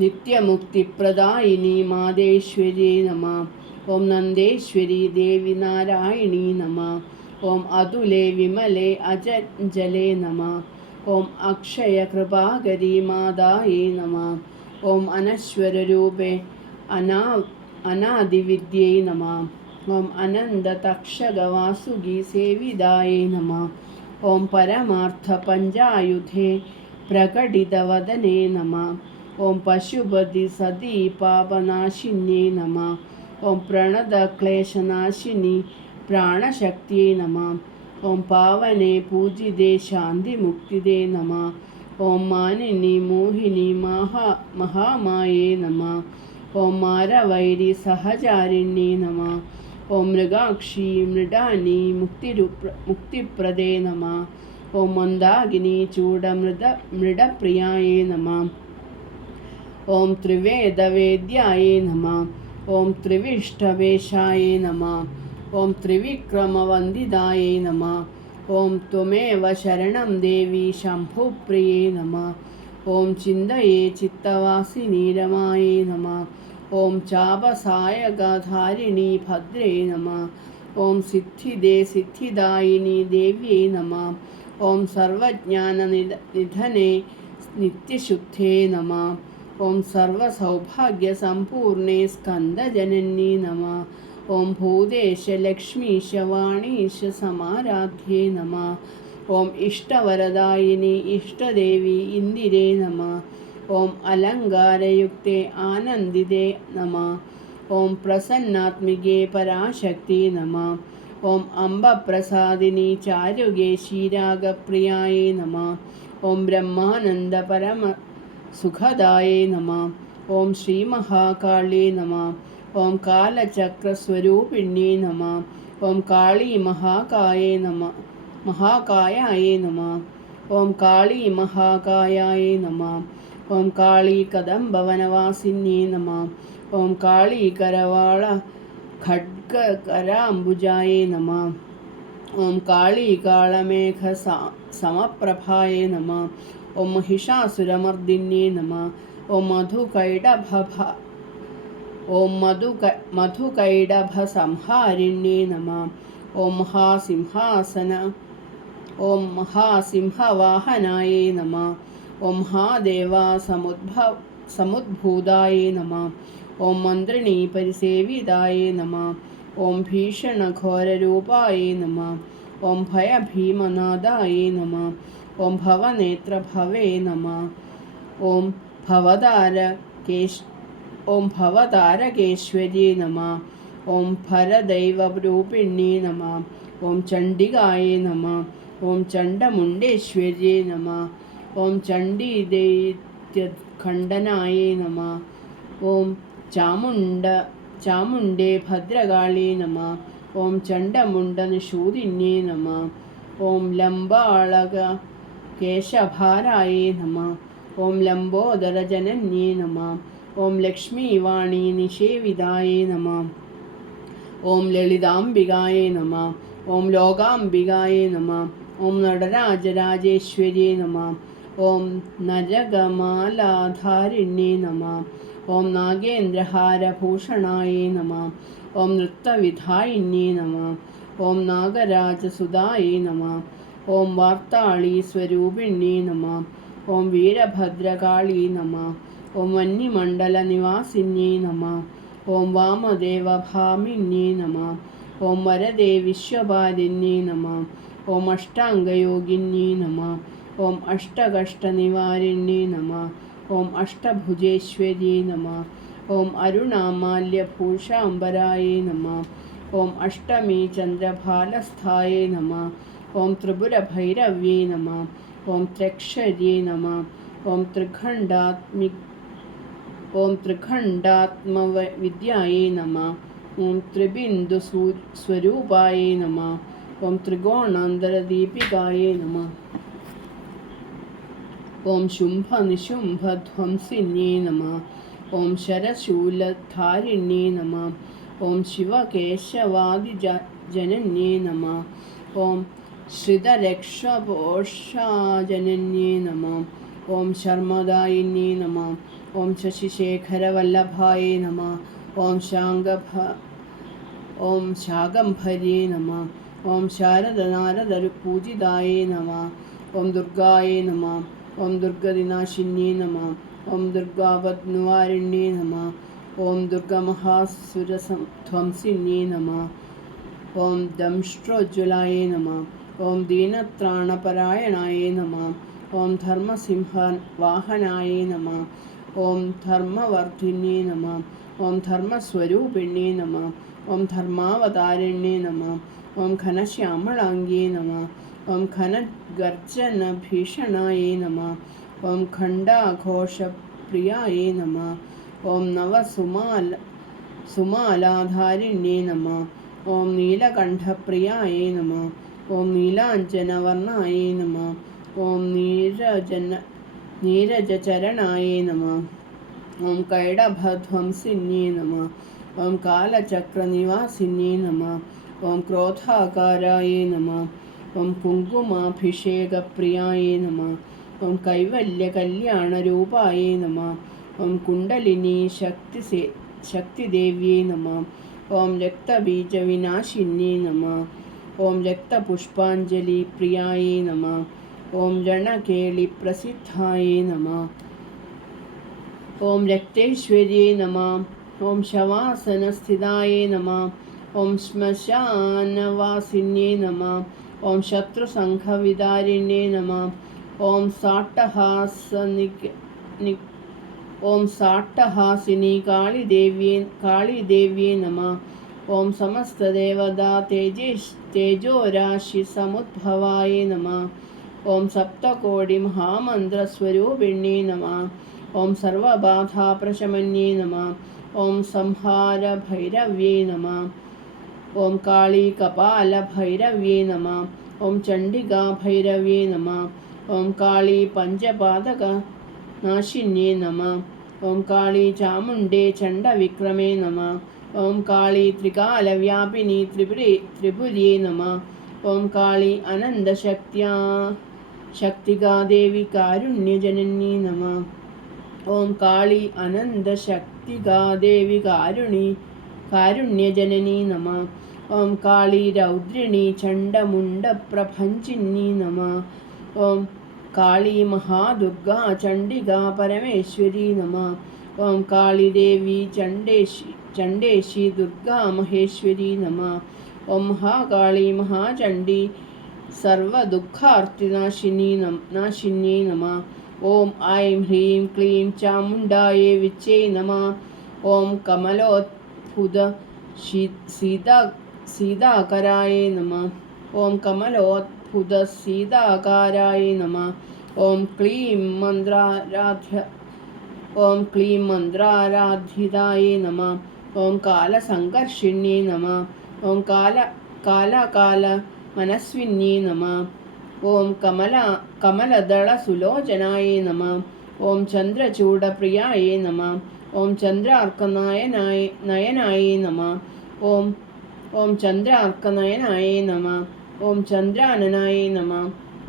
നിത്യമുക്തിപ്രദായിനി മാതേശ്വര്യേ നമഃ. ഓം നന്ദേശ്വരി ദേവി നാരായണീ നമഃ. ഓം അതുലേ വിമലേ അജഞ്ചലേ നമഃ. ഓം അക്ഷയകൃപാകരി മാതായേ നമഃ. ഓം അനശ്വരരൂപേ അനാദിവിദ്യൈ നമഃ. ഓം അനന്തതക്ഷകവാസുകി സേവിതായേ നമഃ. ഓം പരമാർത്ഥപഞ്ചായുധേ പ്രകടിതവദനേ നമഃ. ഓം പശുപതി സതീ പാപനാശിന്യേ നമഃ. ഓം പ്രണതക്ലേശനാശിനി പ്രാണശക്തിയേ നമഃ. ഓം പാവനേ പൂജിതേ ശാന്തിമുക്തിദേ നമഃ. ഓം മാനിനി മോഹിനി മഹാമായേ നമഃ. ഓം മാരവൈരി സഹചാരിണ്യേ നമഃ. ഓം മൃഗാക്ഷി മൃഡാനി മുക്തിപ്രദേ നമഃ. ഓം മന്ദാകിനി മൃഡപ്രിയായേ നമഃ. ഓം ത്രിവേദവേദ്യായേ നമഃ. ഓം ത്രിവിഷ്ടവേഷായേ നമഃ. ഓം ത്രിവിക്രമവന്ദിതായേ നമഃ. ഓം ത്വമേവ ശരണം ദേവി ശംഭുപ്രിയേ നമഃ. ഓം ചിന്തയേ ചിത്തവാസിനി രമായേ നമഃ. ഓം ചാപസായകധാരിണി ഭദ്രേ നമഃ. ഓം സിദ്ധിദേ സിദ്ധിദായിനി ദേവ്യേ നമഃ. ഓം സർവജ്ഞാനനിധനേ നിത്യശുദ്ധേ നമഃ. ഓം സർവസൗഭാഗ്യസമ്പൂർണേ സ്കന്ദജനന്യേ നമഃ. ഓം ഭൂതേശ ലക്ഷ്മീശ വാണീശ സമാരാധ്യേ നമഃ. ഓം ഇഷ്ടവരദായിനി ഇഷ്ടദേവി ഇന്ദിരേ നമഃ. ഓം അലങ്കാരയുക്തേ ആനന്ദിതേ നമഃ. ഓം പ്രസന്നാത്മികേ പരാശക്തി നമഃ. ഓം അംബപ്രസാദിനി ചാരുകേ ശീരാഗപ്രിയായേ നമഃ. ഓം ബ്രഹ്മാനന്ദ സുഖദായേ നമഃ. ഓം ശ്രീ മഹാകാളി നമഃ. ഓം കാലചക്രസ്വരൂപിണ്യേ നമഃ. ഓം കാളി മഹാകായേ നമഃ. മഹാകായായേ നമഃ. ഓം കാളി മഹാകായായേ നമഃ. ഓം കാളി കദംബവനവാസിന്യേ നമഃ. ഓം കാളി കരവാള ഖഡ്ഗകരാംബുജായേ നമഃ. ഓം കാളി കാളമേഘ സമപ്രഭായേ നമഃ. ഓം മഹിഷാസുരമർദിന്യേ നമഃ. ഓം മധുകൈടഭ സംഹാരിണ്യേ നമഃ. ഓം മഹാസിംഹവാഹനായേ നമഃ. ഓം മഹാദേവാസമുദ്ഭൂതായേ നമഃ. ഓം മന്ത്രിണീ പരിസേവിതായേ നമഃ. ഓം ഭീഷണഘോരരൂപായേ നമഃ. ഓം ഭയഭീമനാദായേ നമഃ. ഓം ഭവനേത്രഭവേ നമഃ. ഓം ഭവതാരകേശ്വര്യേ നമഃ. ഓം ഭരദൈവരൂപിണ്യേ നമഃ. ഓം ചണ്ഡികായേ നമഃ. ഓം ചണ്ഡമുണ്ടേശ്വര്യേ നമഃ. ഓം ചണ്ഡീദൈത്യഖണ്ഡനായേ നമഃ. ഓം ചാമുണ്ഡേ ഭദ്രകാളി നമഃ. ഓം ചണ്ഡമുണ്ടനിഷൂദിന്യേ നമഃ. ഓം ലംബാളക കേശഭാരായേ നമഃ. ഓം ലംബോദരജനന്യേ നമഃ. ഓം ലക്ഷ്മീവാണി നിഷേവിതായേ നമഃ. ഓം ലളിതാംബികായേ നമഃ. ഓം ലോകാംബികായേ നമഃ. ഓം നടരാജരാജേശ്വര്യേ നമഃ. ഓം നരകമാലാധാരിണ്യേ നമഃ. ഓം നാഗേന്ദ്രഹാരഭൂഷണായേ നമഃ. ഓം നൃത്തവിധായിന്യേ നമഃ. ഓം നാഗരാജസുതായേ നമഃ. ഓം വാർത്താളി സ്വരൂപിണ്യേ നമഃ. ഓം വീരഭദ്രകാളി നമഃ. ഓം വന്യമണ്ഡലനിവാസിന്യേ നമഃ. ഓം വാമദേവഭാമിന്യേ നമഃ. ഓം വരദേ വിശ്വഭാരിന്യേ നമഃ. ഓം അഷ്ടാംഗയോഗിന്യേ നമഃ. ഓം അഷ്ടകഷ്ടനിവാരിണ്യേ നമഃ. ഓം അഷ്ടഭുജേശ്വര്യേ നമഃ. ഓം അരുണാമാല്യഭൂഷാംബരായേ നമഃ. ഓം അഷ്ടമീ ചന്ദ്രഭാലസ്ഥായേ നമഃ. ഓം ത്രിപുരഭൈരവ്യേ നമഃ. ഓം ത്രക്ഷര്യേ നമഃ. ഓം ത്രിഖണ്ഡാത്മവിദ്യായേ നമഃ. ഓം ത്രിബിന്ദുസ്വരൂപായേ നമഃ. ഓം ത്രികോണാന്തരദീപികായേ നമഃ. ഓം ശുംഭനിശുംഭധ്വംസിന്യേ നമഃ. ഓം ശരശൂലധാരിണ്യേ നമഃ. ഓം ശിവകേശവാദിജനന്യേ നമഃ. ഓം ശ്രിതരക്ഷപോഷാജനന്യേ നമഃ. ഓം ശർമ്മദായിന്യേ നമഃ. ഓം ശശിശേഖരവല്ലഭായേ നമഃ. ഓം ശാകംഭര്യേ നമഃ. ഓം ശാരദനാരദപൂജിതായേ നമഃ. ഓം ദുർഗായേ നമഃ. ഓം ദുർഗതിനാശിന്യേ നമഃ. ഓം ദുർഗാപദ്നിവാരിണ്യേ നമഃ. ഓം ദുർഗമഹാസുരധ്വംസിന്യേ നമഃ. ഓം ദംഷ്ട്രോജ്വലായേ നമഃ. ഓം ദീനത്രാണപരായണായേ നമഃ. ഓം ധർമ്മസിംഹവാഹനായേ നമഃ. ഓം ധർമ്മവർദ്ധിന്യേ നമഃ. ഓം ധർമ്മസ്വരൂപിണ്യേ നമഃ. ഓം ധർമാവതാരിണ്യേ നമഃ. ഓം ഘനശ്യാമളാംഗ്യേ നമഃ. ഓം ഘനഗർജനഭീഷണായേ നമഃ. ഓം ഖണ്ഡാഘോഷപ്രിയായേ നമഃ. ഓം നവസുമാലാധാരിണ്യേ നമഃ. ഓം നീലകണ്ഠപ്രിയായേ നമഃ. ഓം നീലാഞ്ജനവർണായേ നമഃ. ഓം നീരജചരണായേ നമഃ. ഓം കൈടഭധ്വംസിന്യേ നമഃ. ഓം കാലചക്രനിവാസിന്യേ നമഃ. ഓം ക്രോധാകാരായേ നമഃ. ഓം കുങ്കുമാഭിഷേകപ്രിയായേ നമഃ. ഓം കൈവല്യകല്യാണരൂപായേ നമഃ. ഓം കുണ്ടലിനി ശക്തിദേവ്യേ നമഃ. ഓം രക്തബീജവിനാശിന്യേ നമഃ. ഓം രക്തപുഷ്പാഞ്ജലിപ്രിയായേ നമഃ. ഓം രണകേളിപ്രസിദ്ധായേ നമഃ. ഓം രക്തേശ്വര്യേ നമഃ. ഓം ശവാസനസ്ഥിതായേ നമഃ. ഓം ശ്മശാനവാസിന്യേ നമഃ. ഓം ശത്രുസംഘവിദാരിണ്യേ നമഃ. ഓം സാട്ടഹാസിനി കാളിദേവ്യേ നമഃ. ഓം സമസ്തദേവതാ തേജോരാശിസമുദ്ഭവായേ നമഃ. ഓം സപ്തകോടി മഹാമന്ത്രസ്വരൂപിണ്യേ നമഃ. ഓം സർവബാധാപ്രശമന്യേ നമഃ. ഓം സംഹാരഭൈരവ്യേ നമഃ. ഓം കാളീ കപാലഭൈരവ്യേ നമഃ. ഓം ചണ്ഡികാഭൈരവ്യേ നമഃ. ഓം കാളീ പഞ്ചപാതകനാശിന്യേ നമഃ. ഓം കാളീ ചാമുണ്ഡേ ചണ്ഡവിക്രമേ നമഃ. ഓം കാളീ ത്രികാലവ്യാപിനി ത്രിപുര്യേ നമഃ. ഓം കാളീ അനന്തശക്തികാദേവി കാരുണ്യജനന്യേ നമഃ. ഓം കാളീ അനന്തശക്തികാദേവി കാരുണ്യജനനീ നമഃ. ഓം കാളീ രൗദ്രിണീ ചണ്ഡമുണ്ഡപ്രഭഞ്ജിന്യേ നമഃ. ഓം കാളീ മഹാദുർഗാ ചണ്ഡികാ പരമേശ്വരീ നമഃ. ഓം കാളീദേവി ചണ്ഡേശി ദുർഗാ മഹേശ്വരീ നമഃ. ഓം മഹാകാളീ മഹാചണ്ഡീ സർവദുഃഖാർത്തിനാശിന്യേ നമഃ. ഓം ഐം ഹ്രീം ക്ലീം ചാമുണ്ഡായേ വിച്ചേ നമഃ. ഓം കമലോദ്ഭുത സീതാകരായേ നമഃ. ഓം കമലോദ്ഭുത സീതാകാരായേ നമഃ. ഓം ക്ലീം മന്ത്രാരാധിതായേ നമഃ. ഓം കാലസംകർഷിണ്യേ നമഃ. ഓം കാലമനസ്വിന്യേ നമഃ. ഓം കമലദളസുലോചനായേ നമഃ. ഓം ചന്ദ്രചൂഡപ്രിയായേ നമഃ. ഓം ചന്ദ്രാർക്കനയനായേ നമഃ. ഓം ചന്ദ്രാർക്കനയനായേ നമഃ. ഓം ചന്ദ്രാനനായേ നമഃ.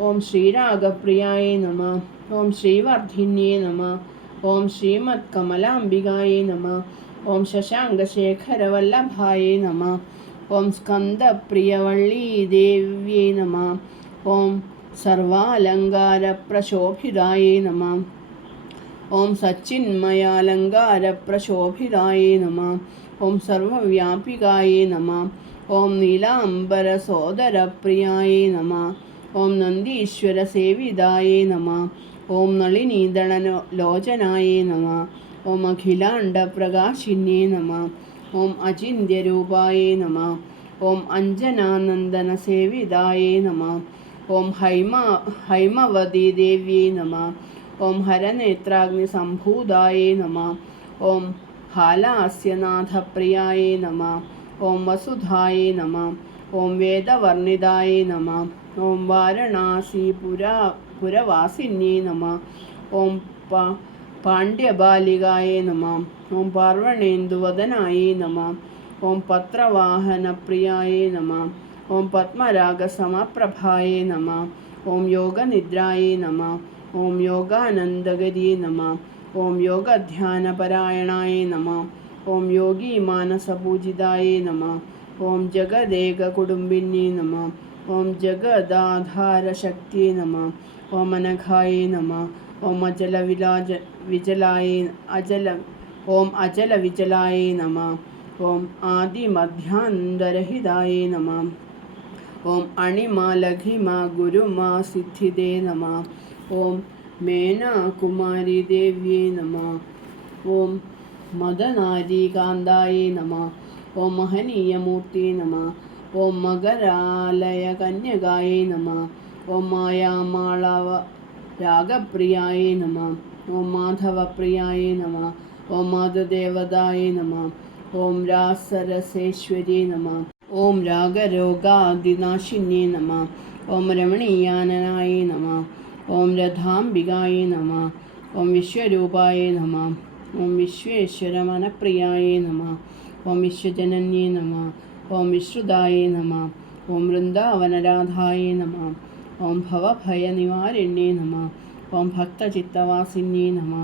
ഓം ശ്രീരാഗപ്രിയായേ നമഃ. ഓം ശ്രീവർദ്ധിന്യേ നമഃ. ഓം ശ്രീമത്കമലാംബികായേ നമഃ. ഓം ശശാങ്കശേഖരവല്ലഭായേ നമഃ. ഓം സ്കന്ദപ്രിയവള്ളീദേവ്യേ നമഃ. ഓം സർവാലങ്കാരപ്രശോഭിതായേ നമഃ. ഓം സച്ചിന്മയാലങ്കാരപ്രശോഭിതായേ നമഃ. ഓം സർവവ്യാപികായേ നമഃ. ഓം നീലാംബരസോദരപ്രിയായേ നമഃ. ഓം നന്ദീശ്വരസേവിതായേ നമഃ. ഓം നളിനീദളലോചനായേ നമഃ. ഓം അഖിലാണ്ടപ്രകാശിന്യേ നമഃ. ഓം അചിന്ത്യരൂപായേ നമഃ. ഓം അഞ്ജനാനന്ദനസേവിതായേ നമഃ. ഓം ഹൈമവതീദേവ്യേ നമഃ. ഓം ഹരനേത്രാഗ്നിസംഭൂതായേ നമഃ. ഓം ഹാലാസ്യനാഥപ്രിയായേ നമഃ. ഓം വസുധായേ നമഃ. ഓം വേദവർണിതായേ നമഃ. ഓം വാരണാസീപുരവാസിന്യേ നമഃ. ഓം പാണ്ഡ്യബാലികായേ നമഃ. ഓം പാർവണേന്ദുവദനായേ നമഃ. ഓം പത്രവാഹനപ്രിയായേ നമഃ. ഓം പത്മരാഗസമപ്രഭായേ നമഃ. ഓം യോഗനിദ്രായേ നമഃ. ഓം യോഗാനന്ദഗര്യേ നമഃ. ഓം യോഗധ്യാനപരായണായേ നമഃ. ഓം യോഗീമാനസപൂജിതായേ നമഃ. ഓം ജഗദേകകുടുംബിന്യേ നമഃ. ഓം ജഗദാധാരശക്തിയേ നമഃ. ഓം അനഘായേ നമഃ. ഓം അജലവിചലായേ നമഃ. ഓം ആദിമധ്യാന്തരഹിതായേ നമഃ. ഓം അണിമലഘിമ ഗുരുമ സിദ്ധിദേ നമഃ. ഓം മേനാകുമാരീദേവ്യേ നമഃ. ഓം മദനാരീകാന്തായേ നമഃ. ഓം മഹനീയമൂർത്തേ നമഃ. ഓം മകരാലയകന്യകായേ നമഃ. ഓം മായാമാളവരാഗപ്രിയായേ നമഃ. ഓം മാധവപ്രിയായേ നമഃ. ഓം മാധദേവതായേ നമഃ. ഓം രാസരസേശ്വര്യേ നമഃ. ഓം രാഗരോഗാദിനാശിന്യേ നമഃ. ഓം രമണീയാനനായേ നമഃ. ഓം രഥാംബികായേ നമഃ. ഓം വിശ്വരൂപായേ നമഃ. ഓം വിശ്വേശ്വരമനപ്രിയായേ നമഃ. ഓം വിശ്വജനന്യേ നമഃ. ഓം വിശ്രുതായേ നമഃ. ഓം വൃന്ദാവനരാധായേ നമഃ. ഓം ഭവഭയനിവാരിണ്യേ നമഃ. ഓം ഭക്തചിത്തവാസിന്യേ നമഃ.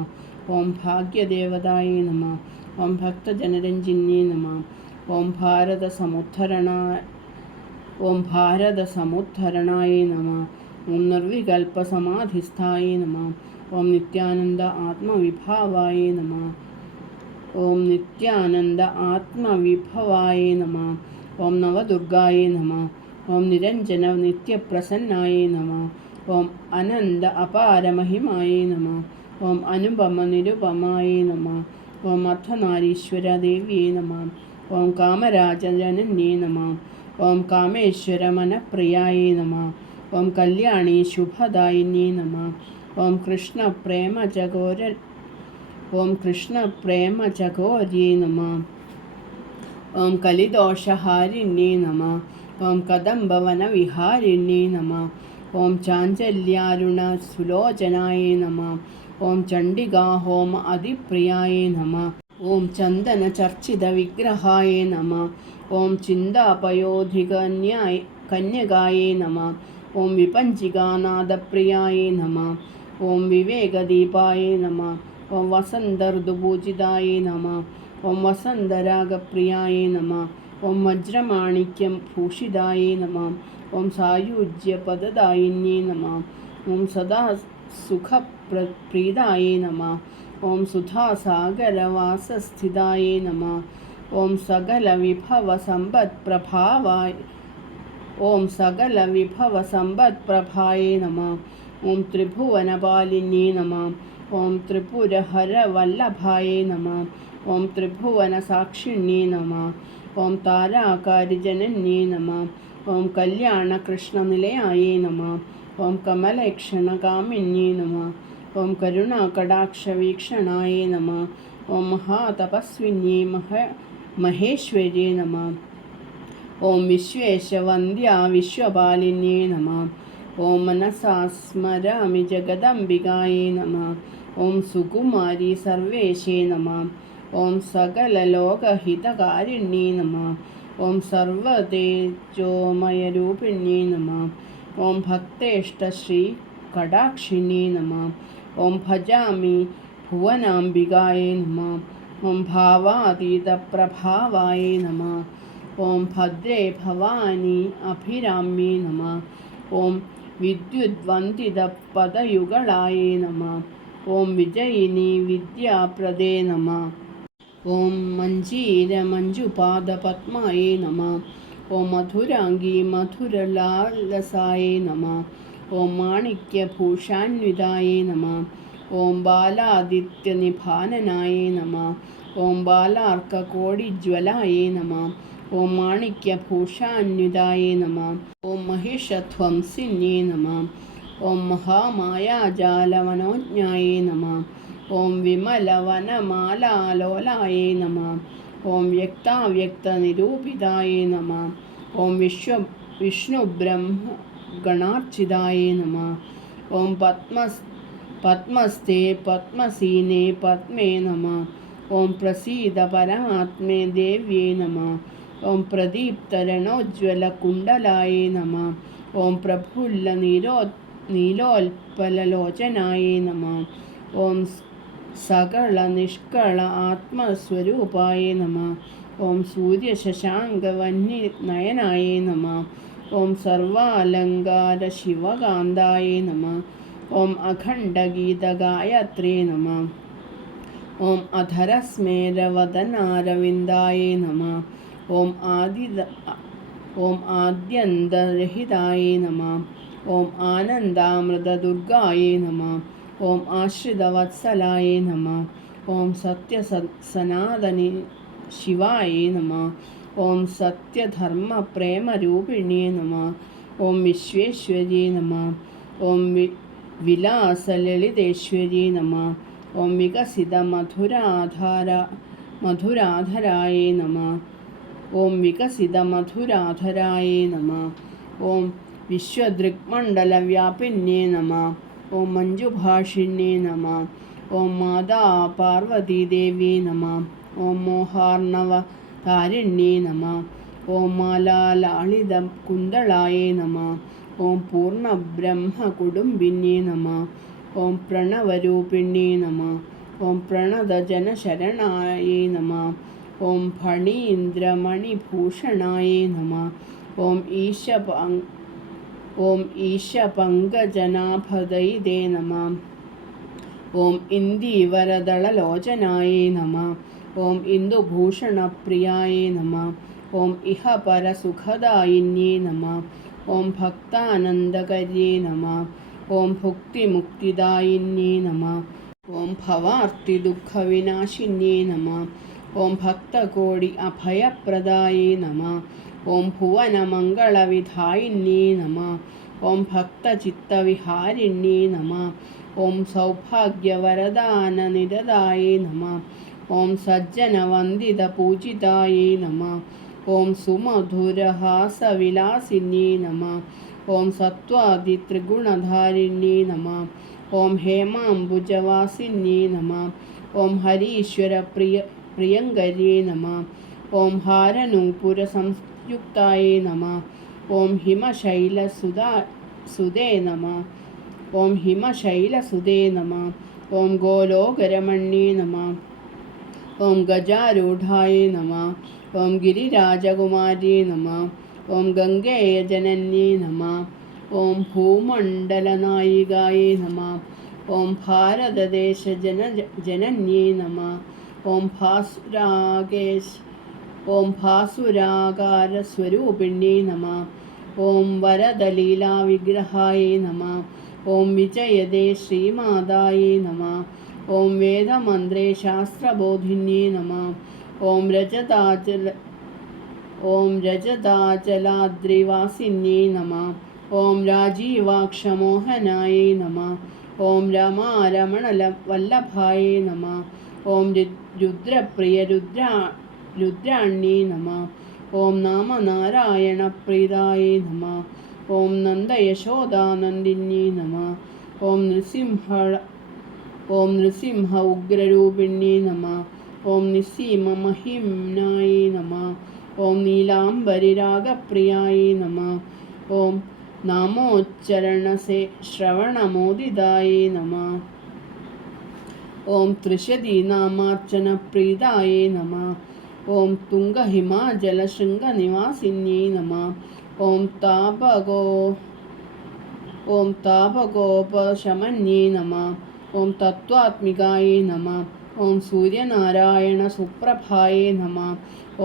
ഓം ഭാഗ്യദേവതായേ നമഃ. ഓം ഭക്തജനരഞ്ജിന്യേ നമഃ. ഓം ഭാരതസമുദ്ധരണായേ നമഃ. ഓം നിർവികൽപ്പസമാധിസ്ഥായേ നമഃ. ഓം നിത്യാനന്ദ ആത്മവിഭാവായേ നമഃ. ഓം നിത്യാനന്ദ ആത്മവിഭവായേ നമഃ. ഓം നവദുർഗായേ നമഃ. ഓം നിരഞ്ജന നിത്യപ്രസന്നായേ നമഃ. ഓം അനന്ത അപാരമഹിമായേ നമഃ. ഓം അനുപമ നിരുപമായേ നമഃ. ഓം അർദ്ധനാരീശ്വരദേവ്യേ നമഃ. ഓം കാമരാജനന്യേ നമഃ. ഓം കാമേശ്വരമനപ്രിയായേ നമഃ. ഓം കല്യാണി ശുഭദായിന്യേ നമഃ. ഓം കൃഷ്ണപ്രേമജഗോര ഓം കൃഷ്ണപ്രേമചകോര്यै നമഃ. ഓം കലിദോഷഹാരിണ്यै നമഃ. ഓം കദംബവനവിഹാരിണ്यै നമഃ. ഓം ചാഞ്ചല്യാരുണസുലോചനായൈ നമഃ. ഓം ചണ്ഡികാഹോമ അതിപ്രിയായൈ നമഃ. ഓം ചന്ദനചർച്ചിതവിഗ്രഹായൈ നമഃ. ഓം ചിന്താപയോധികന്യകായൈ നമഃ. ഓം വിപഞ്ചികാനാദപ്രിയായൈ നമഃ. ഓം വിവേകദീപായൈ നമഃ. ഓം വസന്തഋതുപൂജിതായൈ നമഃ. ഓം വസന്തരാഗപ്രിയായൈ നമഃ. ഓം വജ്രമാണിക്യം ഭൂഷിതായൈ നമഃ. ഓം സായുജ്യപദദായിന്യൈ നമഃ. ഓം സദാ സുഖപ്രീതായൈ നമഃ. ഓം സുധാസാഗരവാസസ്ഥിതായൈ നമഃ. ഓം സകലവിഭവസമ്പത്പ്രഭായൈ നമഃ. ഓം ത്രിഭുവനപാലിന്യൈ നമഃ. ഓം ത്രിപുരഹരവല്ലഭായൈ നമഃ. ഓം ത്രിഭുവനസാക്ഷിണ്യൈ നമഃ. ഓം താരാകാരിജനന്യൈ നമഃ. ഓം കല്യാണകൃഷ്ണനിലയായൈ നമഃ. ഓം കമലേക്ഷണകാമിന്യൈ നമഃ. ഓം കരുണാകടാക്ഷവീക്ഷണായൈ നമഃ. ഓം മഹാതപസ്വിന്യൈ മഹേശ്വർयै നമഃ. ഓം വിശ്വേശവന്ദ്യാ വിശ്വപാലിന്യൈ നമഃ. ഓം മനസാ സ്മരാമി ജഗദംബികായൈ നമഃ. ഓം സുകുമാരി സർവേശേ നമഃ. ഓം സകലലോകഹിതകാരിണ്യൈ നമഃ. ഓം സർവതേജോമയരൂപിണ്യൈ നമഃ. ഓം ഭക്തേഷ്ടശ്രീകടാക്ഷിണ്യൈ നമഃ. ഓം ഭജാമി ഭുവനാംബികായൈ നമഃ. ഓം ഭാവാതീതപ്രഭാവായൈ നമഃ. ഓം ഭദ്രേ ഭവാനി അഭിരാമ്യൈ നമഃ. ഓം വിദ്യുദ്വന്ദിതപദയുഗളായൈ നമഃ. ഓം വിജയിനി വിദ്യാപ്രദേ നമഃ. ഓം മഞ്ജീരമഞ്ജുപാദപദ്മായൈ നമഃ. ഓം മധുരാംഗീ മധുരലാലസായൈ നമഃ. ഓം മാണിക്യഭൂഷാന്വിതായൈ നമഃ. ഓം ബാലാദിത്യനിഭാനനായൈ നമഃ. ഓം ബാലാർക്കകോടിജ്വലായൈ നമഃ. ഓം മാണിക്യഭൂഷാന്വിതായൈ നമഃ. ഓം മഹിഷധ്വംസിന്യൈ നമഃ. ഓം മഹാമായാജാലമനോജ്ഞായൈ നമഃ. ഓം വിമലവനമാലാലോലായൈ നമഃ. ഓം വ്യക്താവ്യക്തനിരൂപിതായൈ നമഃ. ഓം വിഷ്ണുബ്രഹ്മഗണാർച്ചിതായൈ നമഃ. ഓം പത്മസ്ഥേ പത്മസീനേ പത്മേ നമഃ. ഓം പ്രസീദ പരമാത്മേ ദേവ്യൈ നമഃ. ഓം പ്രദീപ്തരണോജ്വലകുണ്ഡലായൈ നമഃ. ഓം പ്രഫുല്ലനീലോൽപലലോചനായൈ നമഃ. ഓം സകളനിഷ്കള ആത്മസ്വരൂപായൈ നമഃ. ഓം സൂര്യശശാങ്കവന്യനയനായൈ നമഃ. ഓം സർവാലങ്കാരശിവകാന്തായൈ നമഃ. ഓം അഖണ്ഡഗീതഗായത്രേ നമഃ. ഓം അധരസ്മേരവദനാരവിന്ദായൈ നമഃ. ഓം ആദ്യന്തരഹിതായൈ നമഃ. ഓം ആനന്ദാമൃതദുർഗായൈ നമഃ. ഓം ആശ്രിതവത്സലായൈ നമഃ. ഓം സത്യസനാതനി ശിവായൈ നമഃ. ഓം സത്യധർമ്മപ്രേമരൂപിണ്യൈ നമഃ. ഓം വിശ്വേശ്വർयै നമഃ. ഓം വിലാസലളിതേശ്വർयै നമഃ. ഓം വികസിതമധുരാധരായൈ നമഃ. ഓം വികസിതമധുരാധരായൈ നമഃ. ഓം വിശ്വദൃക്മണ്ഡലവ്യാപിന്യൈ നമഃ. ഓം മഞ്ജുഭാഷിണ്യൈ നമഃ. ഓം മാതാ പാർവതീദേവ്യൈ നമഃ. ഓം മോഹാർണവതാരിണ്യൈ നമഃ. ഓം മാലാലാളിതകുന്തളായൈ നമഃ. ഓം പൂർണ്ണബ്രഹ്മകുടുംബിന്യൈ നമഃ. ഓം പ്രണവരൂപിണ്യൈ നമഃ. ഓം പ്രണതജനശരണായൈ നമഃ. ഓം ഫണീന്ദ്രമണിഭൂഷണായൈ നമഃ. ഓം ഈശപങ്കജനാഭദൈതേ നമഃ. ഓം ഇന്ദീവരദളലോചനായൈ നമഃ. ഓം ഇന്ദുഭൂഷണപ്രിയായൈ നമഃ. ഓം ഇഹപരസുഖദായിന്യൈ നമഃ. ഓം ഭക്താനന്ദകര്यै നമഃ. ഓം ഭുക്തിമുക്തിദായിന്യൈ നമഃ. ഓം ഭവാർത്തിദുഃഖവിനാശിന്യൈ നമഃ. ഓം ഭക്തകോടി അഭയപ്രദായൈ നമഃ. ഓം ഭുവനമംഗളവിധായിന്യൈ നമഃ. ഓം ഭക്തചിത്തവിഹാരിണ്യേ നമഃ. ഓം സൗഭാഗ്യവരദാനനിരതായേ നമഃ. ഓം സജ്ജനവന്ദിതപൂജിതായേ നമഃ. ഓം സുമധുരഹാസവിലാസിന്യേ നമഃ. ഓം സത്വാദിത്രിഗുണധാരിണ്യേ നമഃ. ഓം ഹേമാംബുജവാസിന്യേ നമഃ. ഓം ഹരീശ്വരപ്രിയങ്കരിയേ നമഃ. ഓം ഹാരനൂപുരസംയുക്തായേ നമഃ. ഓം ഹിമശൈലസുതേ നമഃ. ഓം ഹിമശൈലസുതേ നമഃ. ഓം ഗോലോകരമണ്യേ നമഃ. ഓം ഗജാരൂഢായേ നമഃ. ഓം ഗിരിരാജകുമാര്യേ നമഃ. ഓം ഗംഗേയജനന്യേ നമഃ. ഓം ഭൂമണ്ഡലനായികായേ നമഃ. ഓം ഭാരതദേശജനന്യേ നമഃ. ഓം ഭാസുരാകാരസ്വരൂപിണ്യേ നമഃ. ഓം വരദലീലാവിഗ്രഹായേ നമഃ. ഓം വിജയദേ ശ്രീമാതായേ നമഃ. ഓം വേദമന്ത്രേ ശാസ്ത്രബോധിന്യേ നമഃ. ഓം രജതാചലാദ്രിവാസിന്യേ നമഃ. ഓം രാജീവാക്ഷമോഹനായേ നമഃ. ഓം രമാരമണവല്ലഭായേ നമഃ. ഓം രുദ്രാണ്യേ നമഃ. ഓം നാമനാരായണപ്രീതായേ നമഃ. ഓം നന്ദയശോദാനന്ദിന്യേ നമഃ. ഓം നൃസിംഹ ഉഗ്രരൂപിണ്യേ നമഃ. ഓം നിസ്സീമമഹിംനായേ നമഃ. ഓം നീലാംബരിരാഗപ്രിയായേ നമഃ. ഓം നാമോച്ചരണശ്രവണമോദിതായേ നമഃ. ഓം ത്രിശതീനാമാർച്ചനപ്രീതായേ നമഃ. ഓം തുംഗഹിമാചലശൃംഗനിവാസിന്യേ നമഃ. ഓം താപകോപശമന്യേ നമഃ. ഓം തത്വാത്മികായേ നമഃ. ഓം സൂര്യനാരായണസുപ്രഭായേ നമഃ.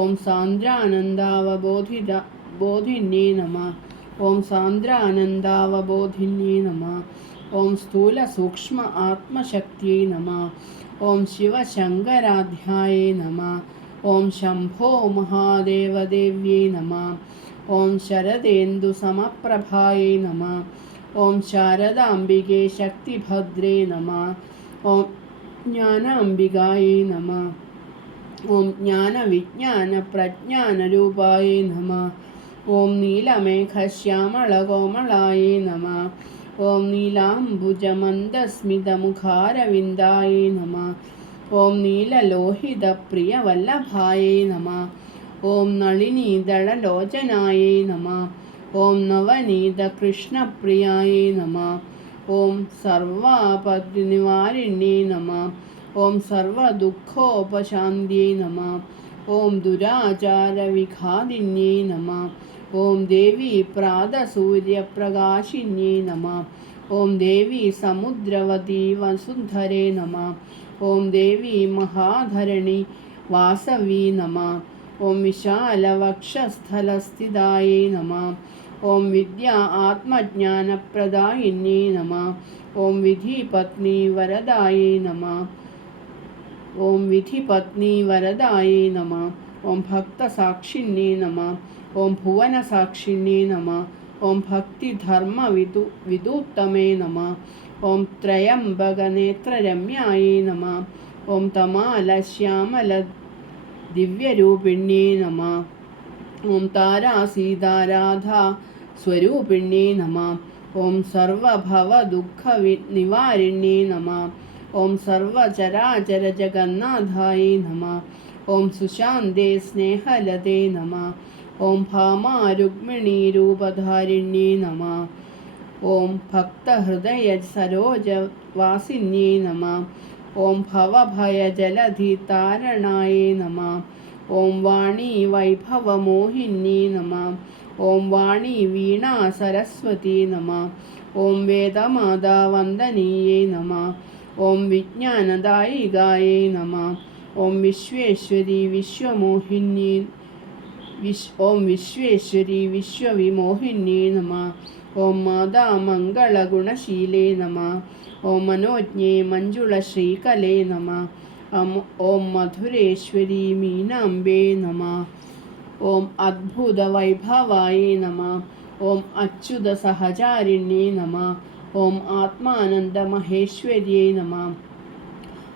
ഓം സാന്ദ്രാനന്ദാവബോധിന്യേ നമഃ. ഓം സാന്ദ്രാനന്ദാവബോധിന്യേ നമഃ. ഓം സ്ഥൂലസൂക്ഷ്മ ആത്മശക്തിയേ നമഃ. ഓം ശിവശങ്കരാധ്യായേ നമഃ. ഓം ശംഭോ മഹാദേവദേവ്യേ നമഃ. ഓം ശരദേന്ദുസമപ്രഭായേ നമഃ. ഓം ശാരദാംബികേ ശക്തിഭദ്രേ നമഃ. ഓം ജ്ഞാനാംബികായേ നമഃ. ഓം ജ്ഞാനവിജ്ഞാനപ്രജ്ഞാനരൂപായേ നമഃ. ഓം നീലമേഘശ്യാമളകോമളായേ നമഃ. ഓം നീലാംബുജമന്ദസ്മിതമുഖാരവിന്ദായേ നമഃ. ഓം നീലലോഹിതപ്രിയവല്ലഭായേ നമഃ. ഓം നളിനീദളലോചനായേ നമഃ. ഓം നവനീതകൃഷ്ണപ്രിയായേ നമഃ. ഓം സർവാപദ്നിവാരിണ്യേ നമഃ. ഓം സർവദുഃഖോപശാന്ത്यै നമഃ. ഓം ദുരാചാരവിഘാതിന്യേ നമഃ. ഓം ദേവി പ്രാതസൂര്യപ്രകാശിന്യേ നമഃ. ഓം ദേവി സമുദ്രവതീ വസുന്ധരേ നമഃ. ഓം ദേവി മഹാധരണി വാസവീ നമഃ. ഓം വിശാലവക്ഷസ്ഥലസ്ഥിതായേ നമഃ. ഓം വിദ്യാ ആത്മജ്ഞാനപ്രദായിന്യേ നമഃ. ഓം വിധിപത്നീവരദായേ നമഃ. ഓം വിധിപത്നീവരദായേ നമഃ. ഓം ഭക്തസാക്ഷിന്യേ നമഃ. ഓം ഭുവനസാക്ഷിന്യേ നമഃ. ഓം ഭക്തിധർമ്മവിദൂത്തമേ നമഃ. ഓം ത്രയംബകനേത്രരമ്യായേ നമഃ. ഓം തമാലശ്യാമലദിവ്യരൂപിണ്യേ നമഃ. ഓം താരാസീതാരാധാ സ്വരൂപിണ്യേ നമഃ. ഓം സർവഭവദുഃഖനിവാരിണ്യേ നമഃ. ഓം സർവചരാചരജഗന്നാഥായേ നമഃ. ഓം സുശാന്തേ സ്നേഹലതേ നമഃ. ഓം ഭാമാരുക്മിണീരൂപധാരിണ്യേ നമഃ. ഓം ഭക്തഹൃദയസരോജവാസിന്യേ നമഃ. ഓം ഭവഭയജലധിതാരണായേ നമഃ. ഓം വാണീ വൈഭവമോഹിന്യേ നമഃ. ഓം വാണീ വീണാ സരസ്വതീ നമഃ. ഓം വേദമാതാവന്ദനീയേ നമഃ. ഓം വിജ്ഞാനദായികായേ നമഃ. ഓം വിശ്വേശ്വരി വിശ്വമോഹിന്യേ ഓം വിശ്വേശ്വരി വിശ്വവിമോഹിന്യേ നമഃ. ഓം മാതാമംഗളഗുണശീലേ നമഃ. ഓം മനോജ്ഞേ മഞ്ജുളശ്രീകലേ നമഃ. ഓം മധുരേശ്വരി മീനാംബേ നമഃ. ഓം അദ്ഭുതവൈഭവായേ നമഃ. ഓം അച്യുതസഹചാരിണ്യേ നമഃ. ഓം ആത്മാനന്ദമഹേശ്വര്यै നമഃ.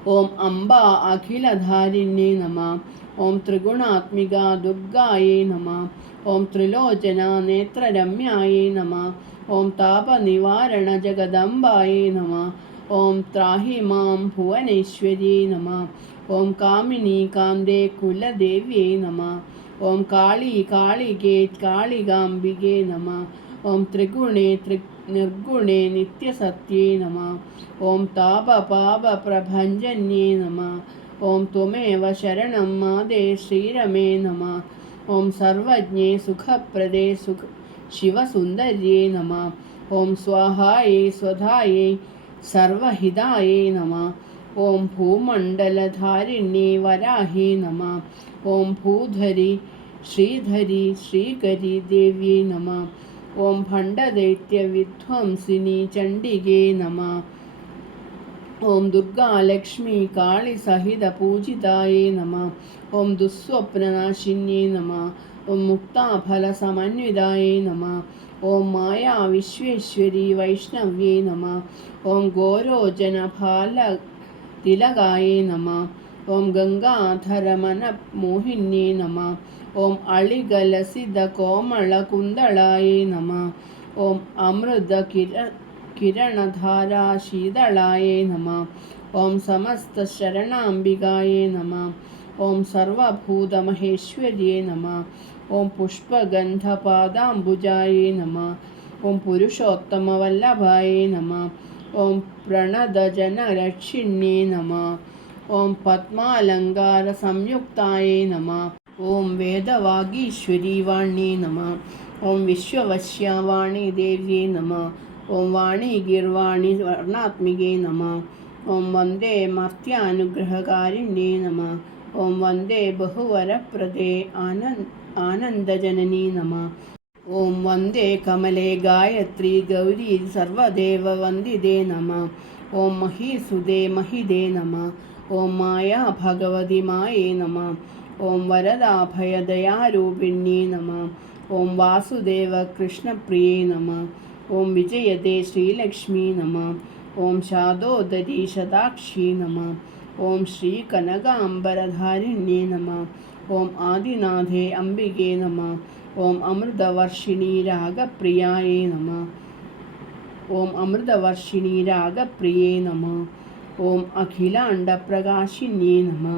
ഓം അംബ അഖിലധാരിണ്യേ നമഃ. ഓം ത്രിഗുണാത്മിക ദുർഗായേ നമഃ. ഓം ത്രിലോചന നേത്രരമ്യായേ നമഃ. ഓം താപനിവാരണ ജഗദംബായേ നമഃ. ഓം ത്രാഹി മാം ഭുവനേശ്വര്യേ നമഃ. ഓം കാമിനി കാന്തേ കുലദേവ്യേ നമഃ. ഓം കാളി കാളികേ കാളികാംബികേ നമഃ. ഓം ത്രിഗുണേ നിർഗുണേ നിത്യസത്യേ നമഃ. ഓം താപപാപപ്രഭഞ്ജന്യേ നമഃ. ഓം ത്വമേവ ശരണം മാതേ ശ്രീരമേ നമഃ. ഓം സർവജ്ഞേ സുഖപ്രദേ ശിവസുന്ദര്യേ നമഃ. ഓം സ്വാഹായേ സ്വധായേ സർവഹിതായേ നമഃ. ഓം ഭൂമണ്ഡലധാരിണ്യേ വരാഹേ നമഃ. ഓം ഭൂധരി ശ്രീധരി ശ്രീകരി ദേവ്യേ നമഃ. ഓം ഭണ്ഡദൈത്യവിധ്വംസിനി ചണ്ഡികേ നമഃ. ഓം ദുർഗാലക്ഷ്മി കാളിസഹിത പൂജിതായേ നമഃ. ഓം ദുസ്വപ്നനാശിന്യേ നമഃ. ഓം മുക്താഫലസമന്വിതായേ നമഃ. ഓം മായാ വിശ്വേശ്വരി വൈഷ്ണവ്യേ നമഃ. ഓം ഗോരോചനഫാലതിലകായേ നമഃ. ഓം ഗംഗാധരമനമോഹിന്യേ നമഃ. ഓം അളികലസിതകോമളകുന്തളായേ നമഃ. ഓം അമൃതകിരണധാരാശീതളായേ നമഃ. ഓം സമസ്തശരണാംബികായേ നമഃ. ഓം സർവഭൂതമഹേശ്വര്യേ നമഃ. ഓം പുഷ്പഗന്ധപാദാംബുജായേ നമഃ. ഓം പുരുഷോത്തമവല്ലഭായേ നമഃ. ഓം പ്രണതജനരക്ഷിണ്യേ നമഃ. ഓം പത്മാലങ്കാരസംയുക്തായേ നമഃ. ഓം വേദവാഗീശ്വരി വാണ്യേ നമഃ. ഓം വിശ്വവശ്യാവാണി ദേവ്യേ നമഃ. ഓം വാണീഗിർവാണി വർണ്ണാത്മികേ നമഃ. ഓം വന്ദേ മർത്യാനുഗ്രഹകാരിണ്യേ നമഃ. ഓം വന്ദേ ബഹുവരപ്രദേ ആനന്ദജനനീ നമഃ. ഓം വന്ദേ കമലേ ഗായത്രി ഗൗരി സർവദേവവന്ദിതേ നമഃ. ഓം മഹീസുതേ മഹിതേ നമഃ. ഓം മായാ ഭഗവതി മായേ നമഃ. ഓം വരദാഭയദയാരൂപിണ്യേ നമഃ. ഓം വാസുദേവ കൃഷ്ണപ്രിയേ നമഃ. ഓം വിജയദേ ശ്രീലക്ഷ്മീ നമഃ. ഓം ശാദോദരീ ശതാക്ഷി നമഃ. ഓം ശ്രീകനകാംബരധാരിണ്യേ നമഃ. ഓം ആദിനാഥേ അംബികേ നമഃ. ഓം അമൃതവർഷിണീ രാഗപ്രിയായേ നമഃ. ഓം അമൃതവർഷിണീ രാഗപ്രിയേ നമഃ. ഓം അഖിലാണ്ടപ്രകാശിന്യേ നമഃ.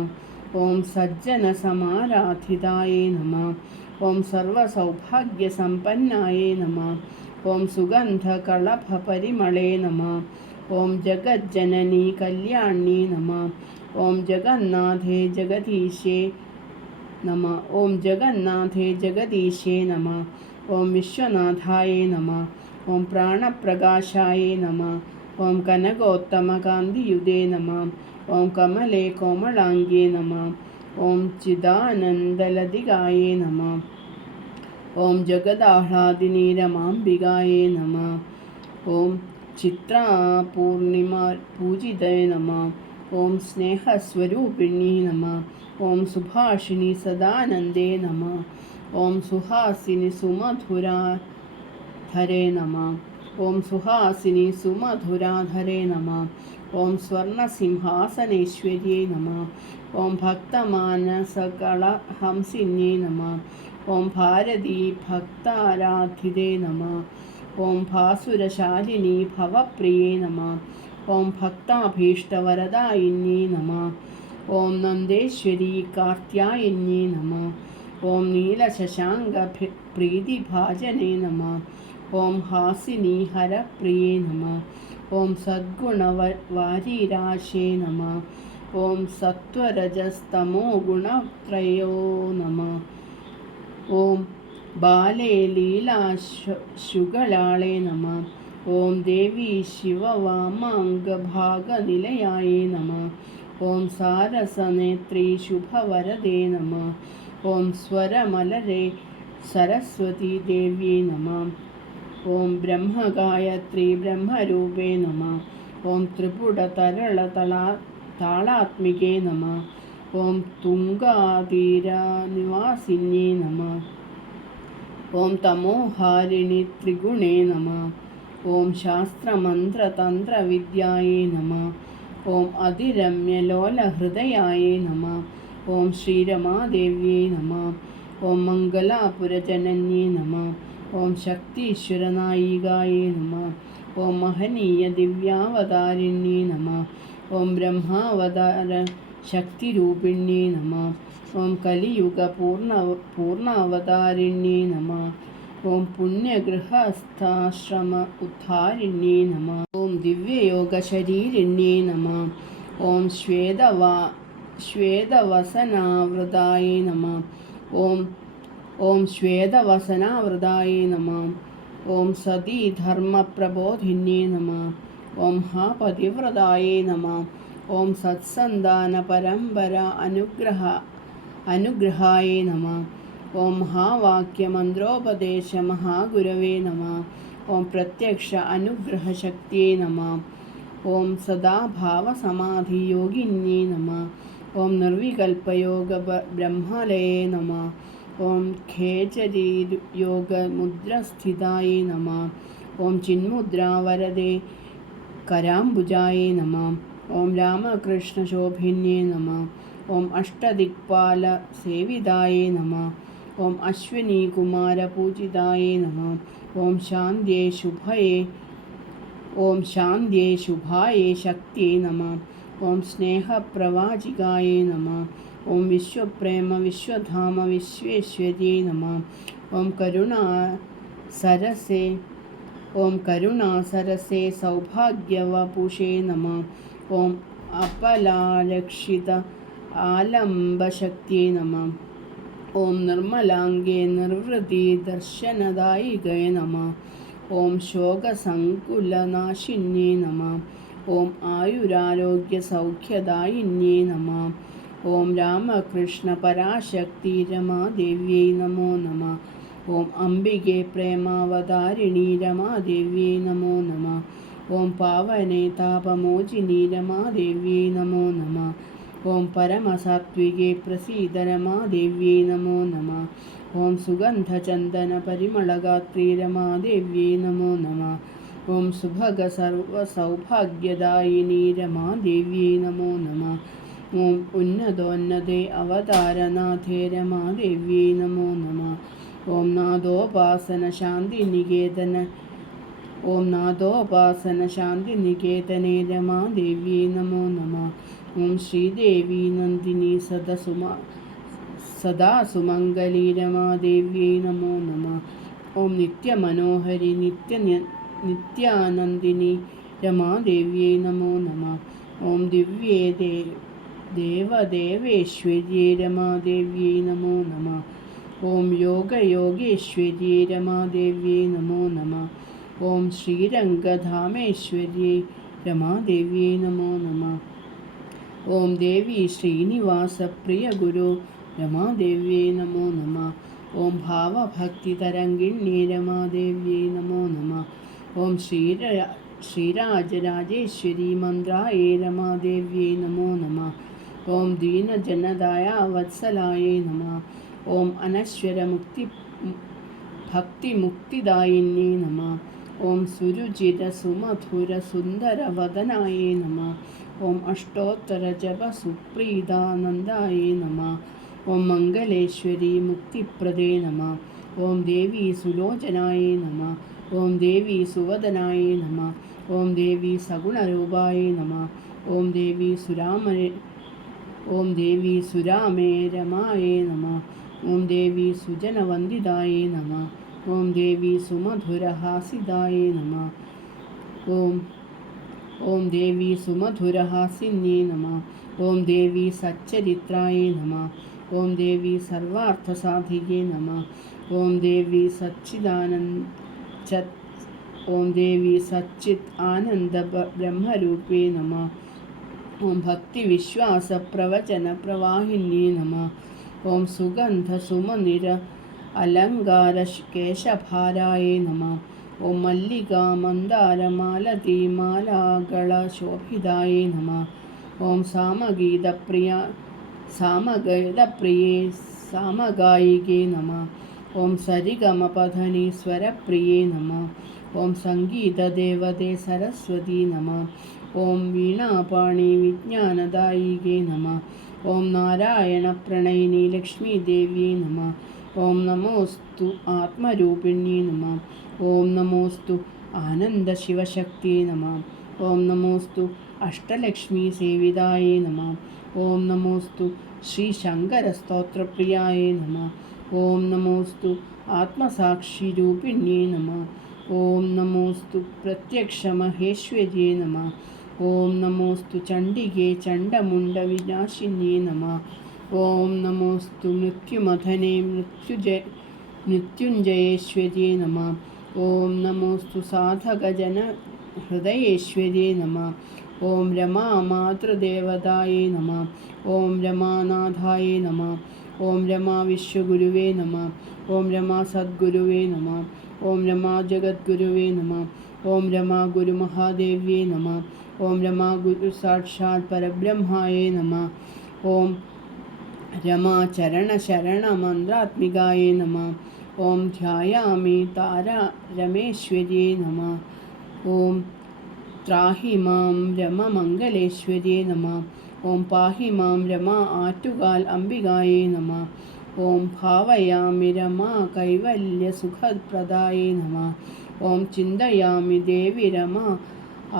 ഓം സജ്ജനസമാരാധിതായേ നമഃ. ഓം സർവസൗഭാഗ്യസമ്പന്നായേ നമഃ. ഓം സുഗന്ധകളഭപരിമളേ നമഃ. ഓം ജഗജ്ജനനീ കല്യാണ്യേ നമഃ. ഓം ജഗന്നാഥേ ജഗദീശേ നമഃ. ഓം ജഗന്നാഥേ ജഗദീശേ നമഃ. ഓം വിശ്വനാഥായേ നമഃ. ഓം പ്രാണപ്രകാശായേ നമഃ. ഓം കനകോത്തമകാന്തിയുതേ നമഃ. ഓം കമലേ കോമളാംഗ്യേ നമഃ. ഓം ചിദാനന്ദലതികായേ നമഃ. ഓം ജഗദാഹ്ലാദിനി രമാംബികായേ നമഃ. ഓം ചിത്രാപൂർണിമാ പൂജിതേ നമഃ. ഓം സ്നേഹസ്വരൂപിണി നമഃ. ഓം സുഭാഷിണി സദാനന്ദേ നമഃ. ഓം സുഹാസിനി സുമധുരാധരേ നമഃ. ഓം സുഹാസിനി സുമധുരാധരേ നമഃ. ഓം സ്വർണസിംഹാസനേശ്വര്യേ നമഃ. ഓം ഭക്തമാനസകളഹംസിന്യേ നമഃ. ഓം ഭാരതീ ഭക്താരാധിതേ നമഃ. ഓം ഭാസുരശാലിനി ഭവപ്രിയേ നമഃ. ഓം ഭക്താഭീഷ്ടവരദായിന്യേ നമഃ. ഓം നന്ദേശ്വരി കാർത്യായന്യേ നമഃ. ഓം നീലശശാങ്ക പ്രീതിഭാജനേ നമഃ. ഓം ഹാസിനി ഹരപ്രിയേ നമഃ. ഓം സദ്ഗുണവാരീരാശേ നമഃ. ഓം സത്വരജസ്തമോ ഗുണത്രയോ നമഃ. ഓം ബാലേ ലീലാശുഗളാളേ നമഃ. ഓം ദേവി ശിവവാമാംഗഭാഗനിലയായേ നമഃ. ഓം സാരസനേത്രീ ശുഭവരദേ നമഃ. ഓം സ്വരമലരേ സരസ്വതി ദേവ്യേ നമഃ. ഓം ബ്രഹ്മഗായത്രി ബ്രഹ്മരൂപേ നമഃ. ഓം ത്രിപുടതരളതാളാത്മികേ നമഃ. ഓം തുംഗാതീരനിവാസിന്യേ നമഃ. ഓം തമോഹാരിണി ത്രിഗുണേ നമഃ. ഓം ശാസ്ത്രമന്ത്രതന്ത്രവിദ്യായേ നമഃ. ഓം അതിരമ്യലോലഹൃദയായേ നമഃ. ഓം ശ്രീരമാദേവ്യേ നമഃ. ഓം മംഗലാപുരജനന്യേ നമഃ. ഓം ശക്തീശ്വരനായികായേ നമഃ. ഓം മഹനീയ ദിവ്യാവതാരിണ്യേ നമഃ. ഓം ബ്രഹ്മാവതാര ശക്തിരൂപിണ്യേ നമഃ. ഓം കലിയുഗ പൂർണ്ണാവതാരിണ്യേ നമഃ. ഓം പുണ്യഗൃഹസ്ഥാശ്രമ ഉദ്ധാരിണ്യേ നമഃ. ഓം ദിവ്യയോഗശരീരിണ്യേ നമഃ. ഓം ശ്വേതവസനാവൃതായേ നമഃ. ഓം ശ്വേതവസനാവൃതായേ നമഃ. ഓം സതീധർമ്മപ്രബോധിന്യേ നമഃ. ഓം പതിവ്രതായേ നമഃ. ഓം സത്സന്താനപരമ്പര അനുഗ്രഹായേ നമഃ. ഓം മഹാവാക്യമന്ത്രോപദേശ മഹാഗുരവേ നമഃ. ഓം പ്രത്യക്ഷ അനുഗ്രഹശക്തിയേ നമഃ. ഓം സദാഭാവസമാധിയോഗിന്യേ നമഃ. ഓം നിർവികൽപയോഗ ബ്രഹ്മാലയേ നമഃ. ഓം ഖേചരീയോഗമുദ്രസ്ഥിതായേ നമഃ. ഓം ചിന്മുദ്രാവരദേ കരാംബുജായേ നമഃ. ഓം രാമകൃഷ്ണശോഭിന്യേ നമഃ. ഓം അഷ്ടദിക്പാലസേവിതായേ നമഃ. ഓം അശ്വിനീകുമാരപൂജിതായേ നമഃ. ഓം ശാന്ത്യേ ശുഭായേ ശക്തിയേ നമഃ. ഓം സ്നേഹപ്രവാചികായേ നമഃ. ഓം വിശ്വപ്രേമ വിശ്വധാമ വിശ്വേശ്വര്യേ നമഃ. ഓം കരുണാസരസേ സൗഭാഗ്യവപുഷേ നമഃ. ഓം അപലാലക്ഷിത ആലംബശക്തിയേ നമഃ. ഓം നിർമ്മലാംഗേ നിർവൃതി ദർശനദായികേ നമഃ. ഓം ശോകസങ്കുലനാശിന്യേ നമഃ. ഓം ആയുരാരോഗ്യസൗഖ്യദായിന്യേ നമഃ. ഓം രാമകൃഷ്ണ പരാശക്തി രമാദേവ്യൈ നമോ നമഃ. ഓം അംബികേ പ്രേമാവതാരിണി രമാദേവ്യൈ നമോ നമഃ. ഓം പാവനേ താപമോചിനി രമാദേവ്യൈ നമോ നമഃ. ഓം പരമസാത്വികേ പ്രസീദ രമാദേവ്യൈ നമോ നമഃ. ഓം സുഗന്ധചന്ദന പരിമളഗാത്രീ രമാദേവ്യൈ നമോ നമഃ. ഓം സുഭഗ സർവസൗഭാഗ്യദായിനി രമാദേവ്യൈ നമോ നമഃ. ഓം ഉന്നതോന്നതേ അവതാരനാഥേ രമാദേവ്യൈ നമോ നമഃ. ഓം നാദോപാസന ശാന്തിനികേതനേ രമാദേവ്യൈ നമോ നമഃ. ഓം ശ്രീദേവി നന്ദിനി സദാ സുമംഗലി രമാദേവ്യൈ നമോ നമഃ. ഓം നിത്യമനോഹരി നിത്യാനന്ദിനി രമാദേവ്യൈ നമോ നമഃ. ഓം ദിവ്യേ ദേവദേവേശ്വര്യേ രമാദേവ്യൈ നമോ നമഃ. ഓം യോഗയോഗേശ്വര്യേ രമാദേവ്യൈ നമോ നമഃ. ഓം ശ്രീരംഗധാമേശ്വര്യേ രമാദേവ്യൈ നമോ നമഃ. ഓം ദേവി ശ്രീനിവാസപ്രിയ ഗുരു രമാദേവ്യൈ നമോ നമഃ. ഓം ഭാവഭക്തിതരംഗിണ്യേ രമാദേവ്യൈ നമോ നമഃ. ഓം ശ്രീരാജരാജേശ്വരി മന്ത്രായേ രമാദേവ്യൈ നമോ നമഃ. ഓം ദീനജനദയാവത്സലായേ നമഃ. ഓം അനശ്വര ഭക്തിമുക്തിദായിന്യേ നമഃ. ഓം സുരുചിര സുമധുര സുന്ദരവദനായേ നമഃ. ഓം അഷ്ടോത്തര ജപ സുപ്രീതാനന്ദായേ നമഃ. ഓം മംഗളേശ്വരി മുക്തിപ്രദേ നമഃ. ഓം ദേവി സുലോചനായേ നമഃ. ഓം ദേവി സുവദനായേ നമഃ. ഓം ദേവി സഗുണരൂപായേ നമഃ. ഓം ദേവി സുരാമേ രമായേ നമഃ. ഓം ദേവി സുജനവന്ദിതായേ നമഃ. ഓം ദേവി സുമധുരഹാസിതായേ നമഃ. ഓം ദേവി സുമധുരഹാസിന്യേ നമഃ. ഓം ദേവി സച്ചരിത്രായേ നമഃ. ഓം ദേവി സർവാർത്ഥസാധികേ നമഃ. ഓം ദേവി സച്ചിത് ആനന്ദ ബ്രഹ്മരൂപേ നമഃ. ഓം ഭക്തിവിശ്വാസ പ്രവചന പ്രവാഹിന്യേ നമഃ. ഓം സുഗന്ധ സുമനിര അലങ്കാര കേശഭാരായേ നമഃ. ഓം മല്ലികാ മന്ദാര മാലതി മാലാകള ശോഭിതായേ നമഃ. ഓം സാമഗീതപ്രിയേ സാമഗായികേ നമഃ. ഓം സരിഗമപധനീശ്വരപ്രിയേ നമ. ഓം സംഗീതദേവതേ സരസ്വതി നമ. ഓം വീണാപാണി വിജ്ഞാനദായികേ നമ. ഓം നാരായണപ്രണയിനി ലക്ഷ്മീദേവ്യേ നമ. ഓം നമോസ്തു ആത്മരൂപിണ്യേ നമ. ഓം നമോസ്തു ആനന്ദശിവശക്തിയേ നമ. ഓം നമോസ്തു അഷ്ടലക്ഷ്മീ സേവിതായേ നമ. ഓം നമോസ്തു ശ്രീശങ്കരസ്തോത്രപ്രിയായേ നമ. ഓം നമോസ്തു ആത്മസാക്ഷിരൂപിണ്യേ നമ. ഓം നമോസ്തു പ്രത്യക്ഷമഹേശ്വര്യേ നമ. ഓം നമോസ്തു ചണ്ഡികേ ചണ്ഡമുണ്ഡവിനാശിന്യേ നമ. ഓം നമോസ്തു മൃത്യുമഥനേ മൃത്യുഞ്ജയേശ്വര്യേ നമ. ഓം നമോസ്തു സാധകജനഹൃദയേശ്വര്യേ നമ. ഓം രമാമാതൃദേവതായേ നമ. ഓം രമാനാഥായേ നമ. ഓം രമാവിശ്വഗുരുവേ നമ. ഓം രമാസദ്ഗുരുവേ നമ. ഓം രമാജഗദ്ഗുരുവേ നമ. ഓം രമാഗുരുമഹാദേവ്യേ നമ. ഓം രമാഗുരു സാക്ഷാത് പരബ്രഹ്മായേ നമ. ഓം രമാചരണശരണമന്ത്രാത്മികായേ നമ. ഓം ധ്യായാമി താരാരമേശ്വര്യേ നമ. ഓം ത്രാഹി മാം രമമംഗലേശ്വര്യേ നമ. ഓം പാഹി മാം രമാ ആറ്റുകാൽ അംബികായേ നമ. ഓം ഭാവയാമി രമാ കൈവല്യസുഖപ്രദായേ നമ. ഓം ചിന്തയാമി ദേവി രമാ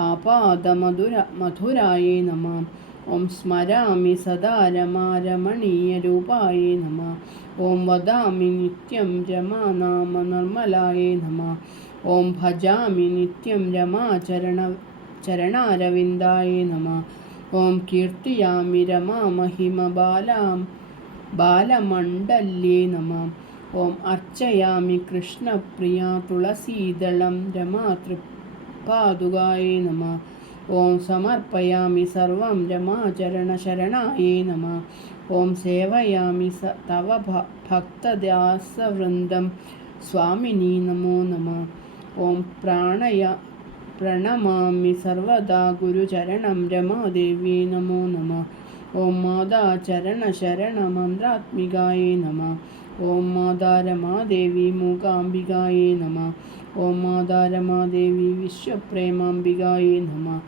ആപാദമധുരായേ നമ. ഓം സ്മരാമി സദാ രമാരമണീയരൂപായേ നമ. ഓം വദാമി നിത്യം രമാനാമ നിർമ്മലായേ നമ. ഓം ഭജാമി നിത്യം ചരണാരവിന്ദായേ നമ. ഓം കീർത്തിയാമി രമാമഹിമ ബാലമണ്ഡല്യേ നമ. ഓം അർച്ചയാമി കൃഷ്ണപ്രിയാ തുളസീദളം രമാതൃപാദുകായേ നമ. ഓം സമർപ്പയാമി സർവം രമാചരണശരണായേ നമ. ഓം സേവയാമി തവ ഭക്തദാസവൃന്ദം സ്വാമിനി നമോ നമ. ഓം പ്രണമാമി സർവദാ ഗുരുചരണം രമാദേവ്യേ നമോ നമ. ഓം മാതാ ചരണശരണമന്ത്രാത്മികായേ നമ. ഓം മാതാ രമാദേവി മൂകാംബികായേ നമ. ഓം മാതാ രമാദേവി വിശ്വപ്രേമാംബികായേ നമ.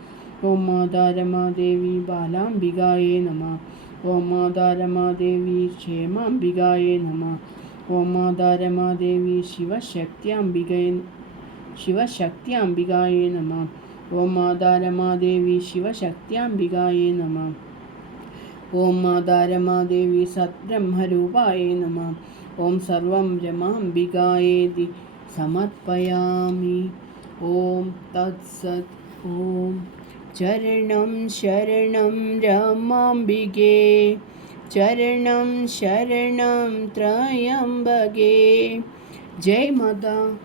ഓം മാതാ രമാദേവി ബാലാംബികായേ നമ. ഓം മാതാ രമാദേവി ക്ഷേമാംബികായേ നമ. ഓം മാതാ രമാദേവി ശിവശക്തിയാംബികായേ നമ. ഓം മാതാ രമാദേവി ശിവശക്തിയാംബികായേ നമ. ഓം മാതാ രമാദേവി സദ്ബ്രഹ്മരൂപായേ നമ. ഓം സർവം രമാംബികായേതി സമർപ്പയാമി. ഓം തത്സത്. ഓം ചരണം ശരണം രമാംബികേ. ചരണം ശരണം ത്രയംബകേ. ജയ് മാതാ.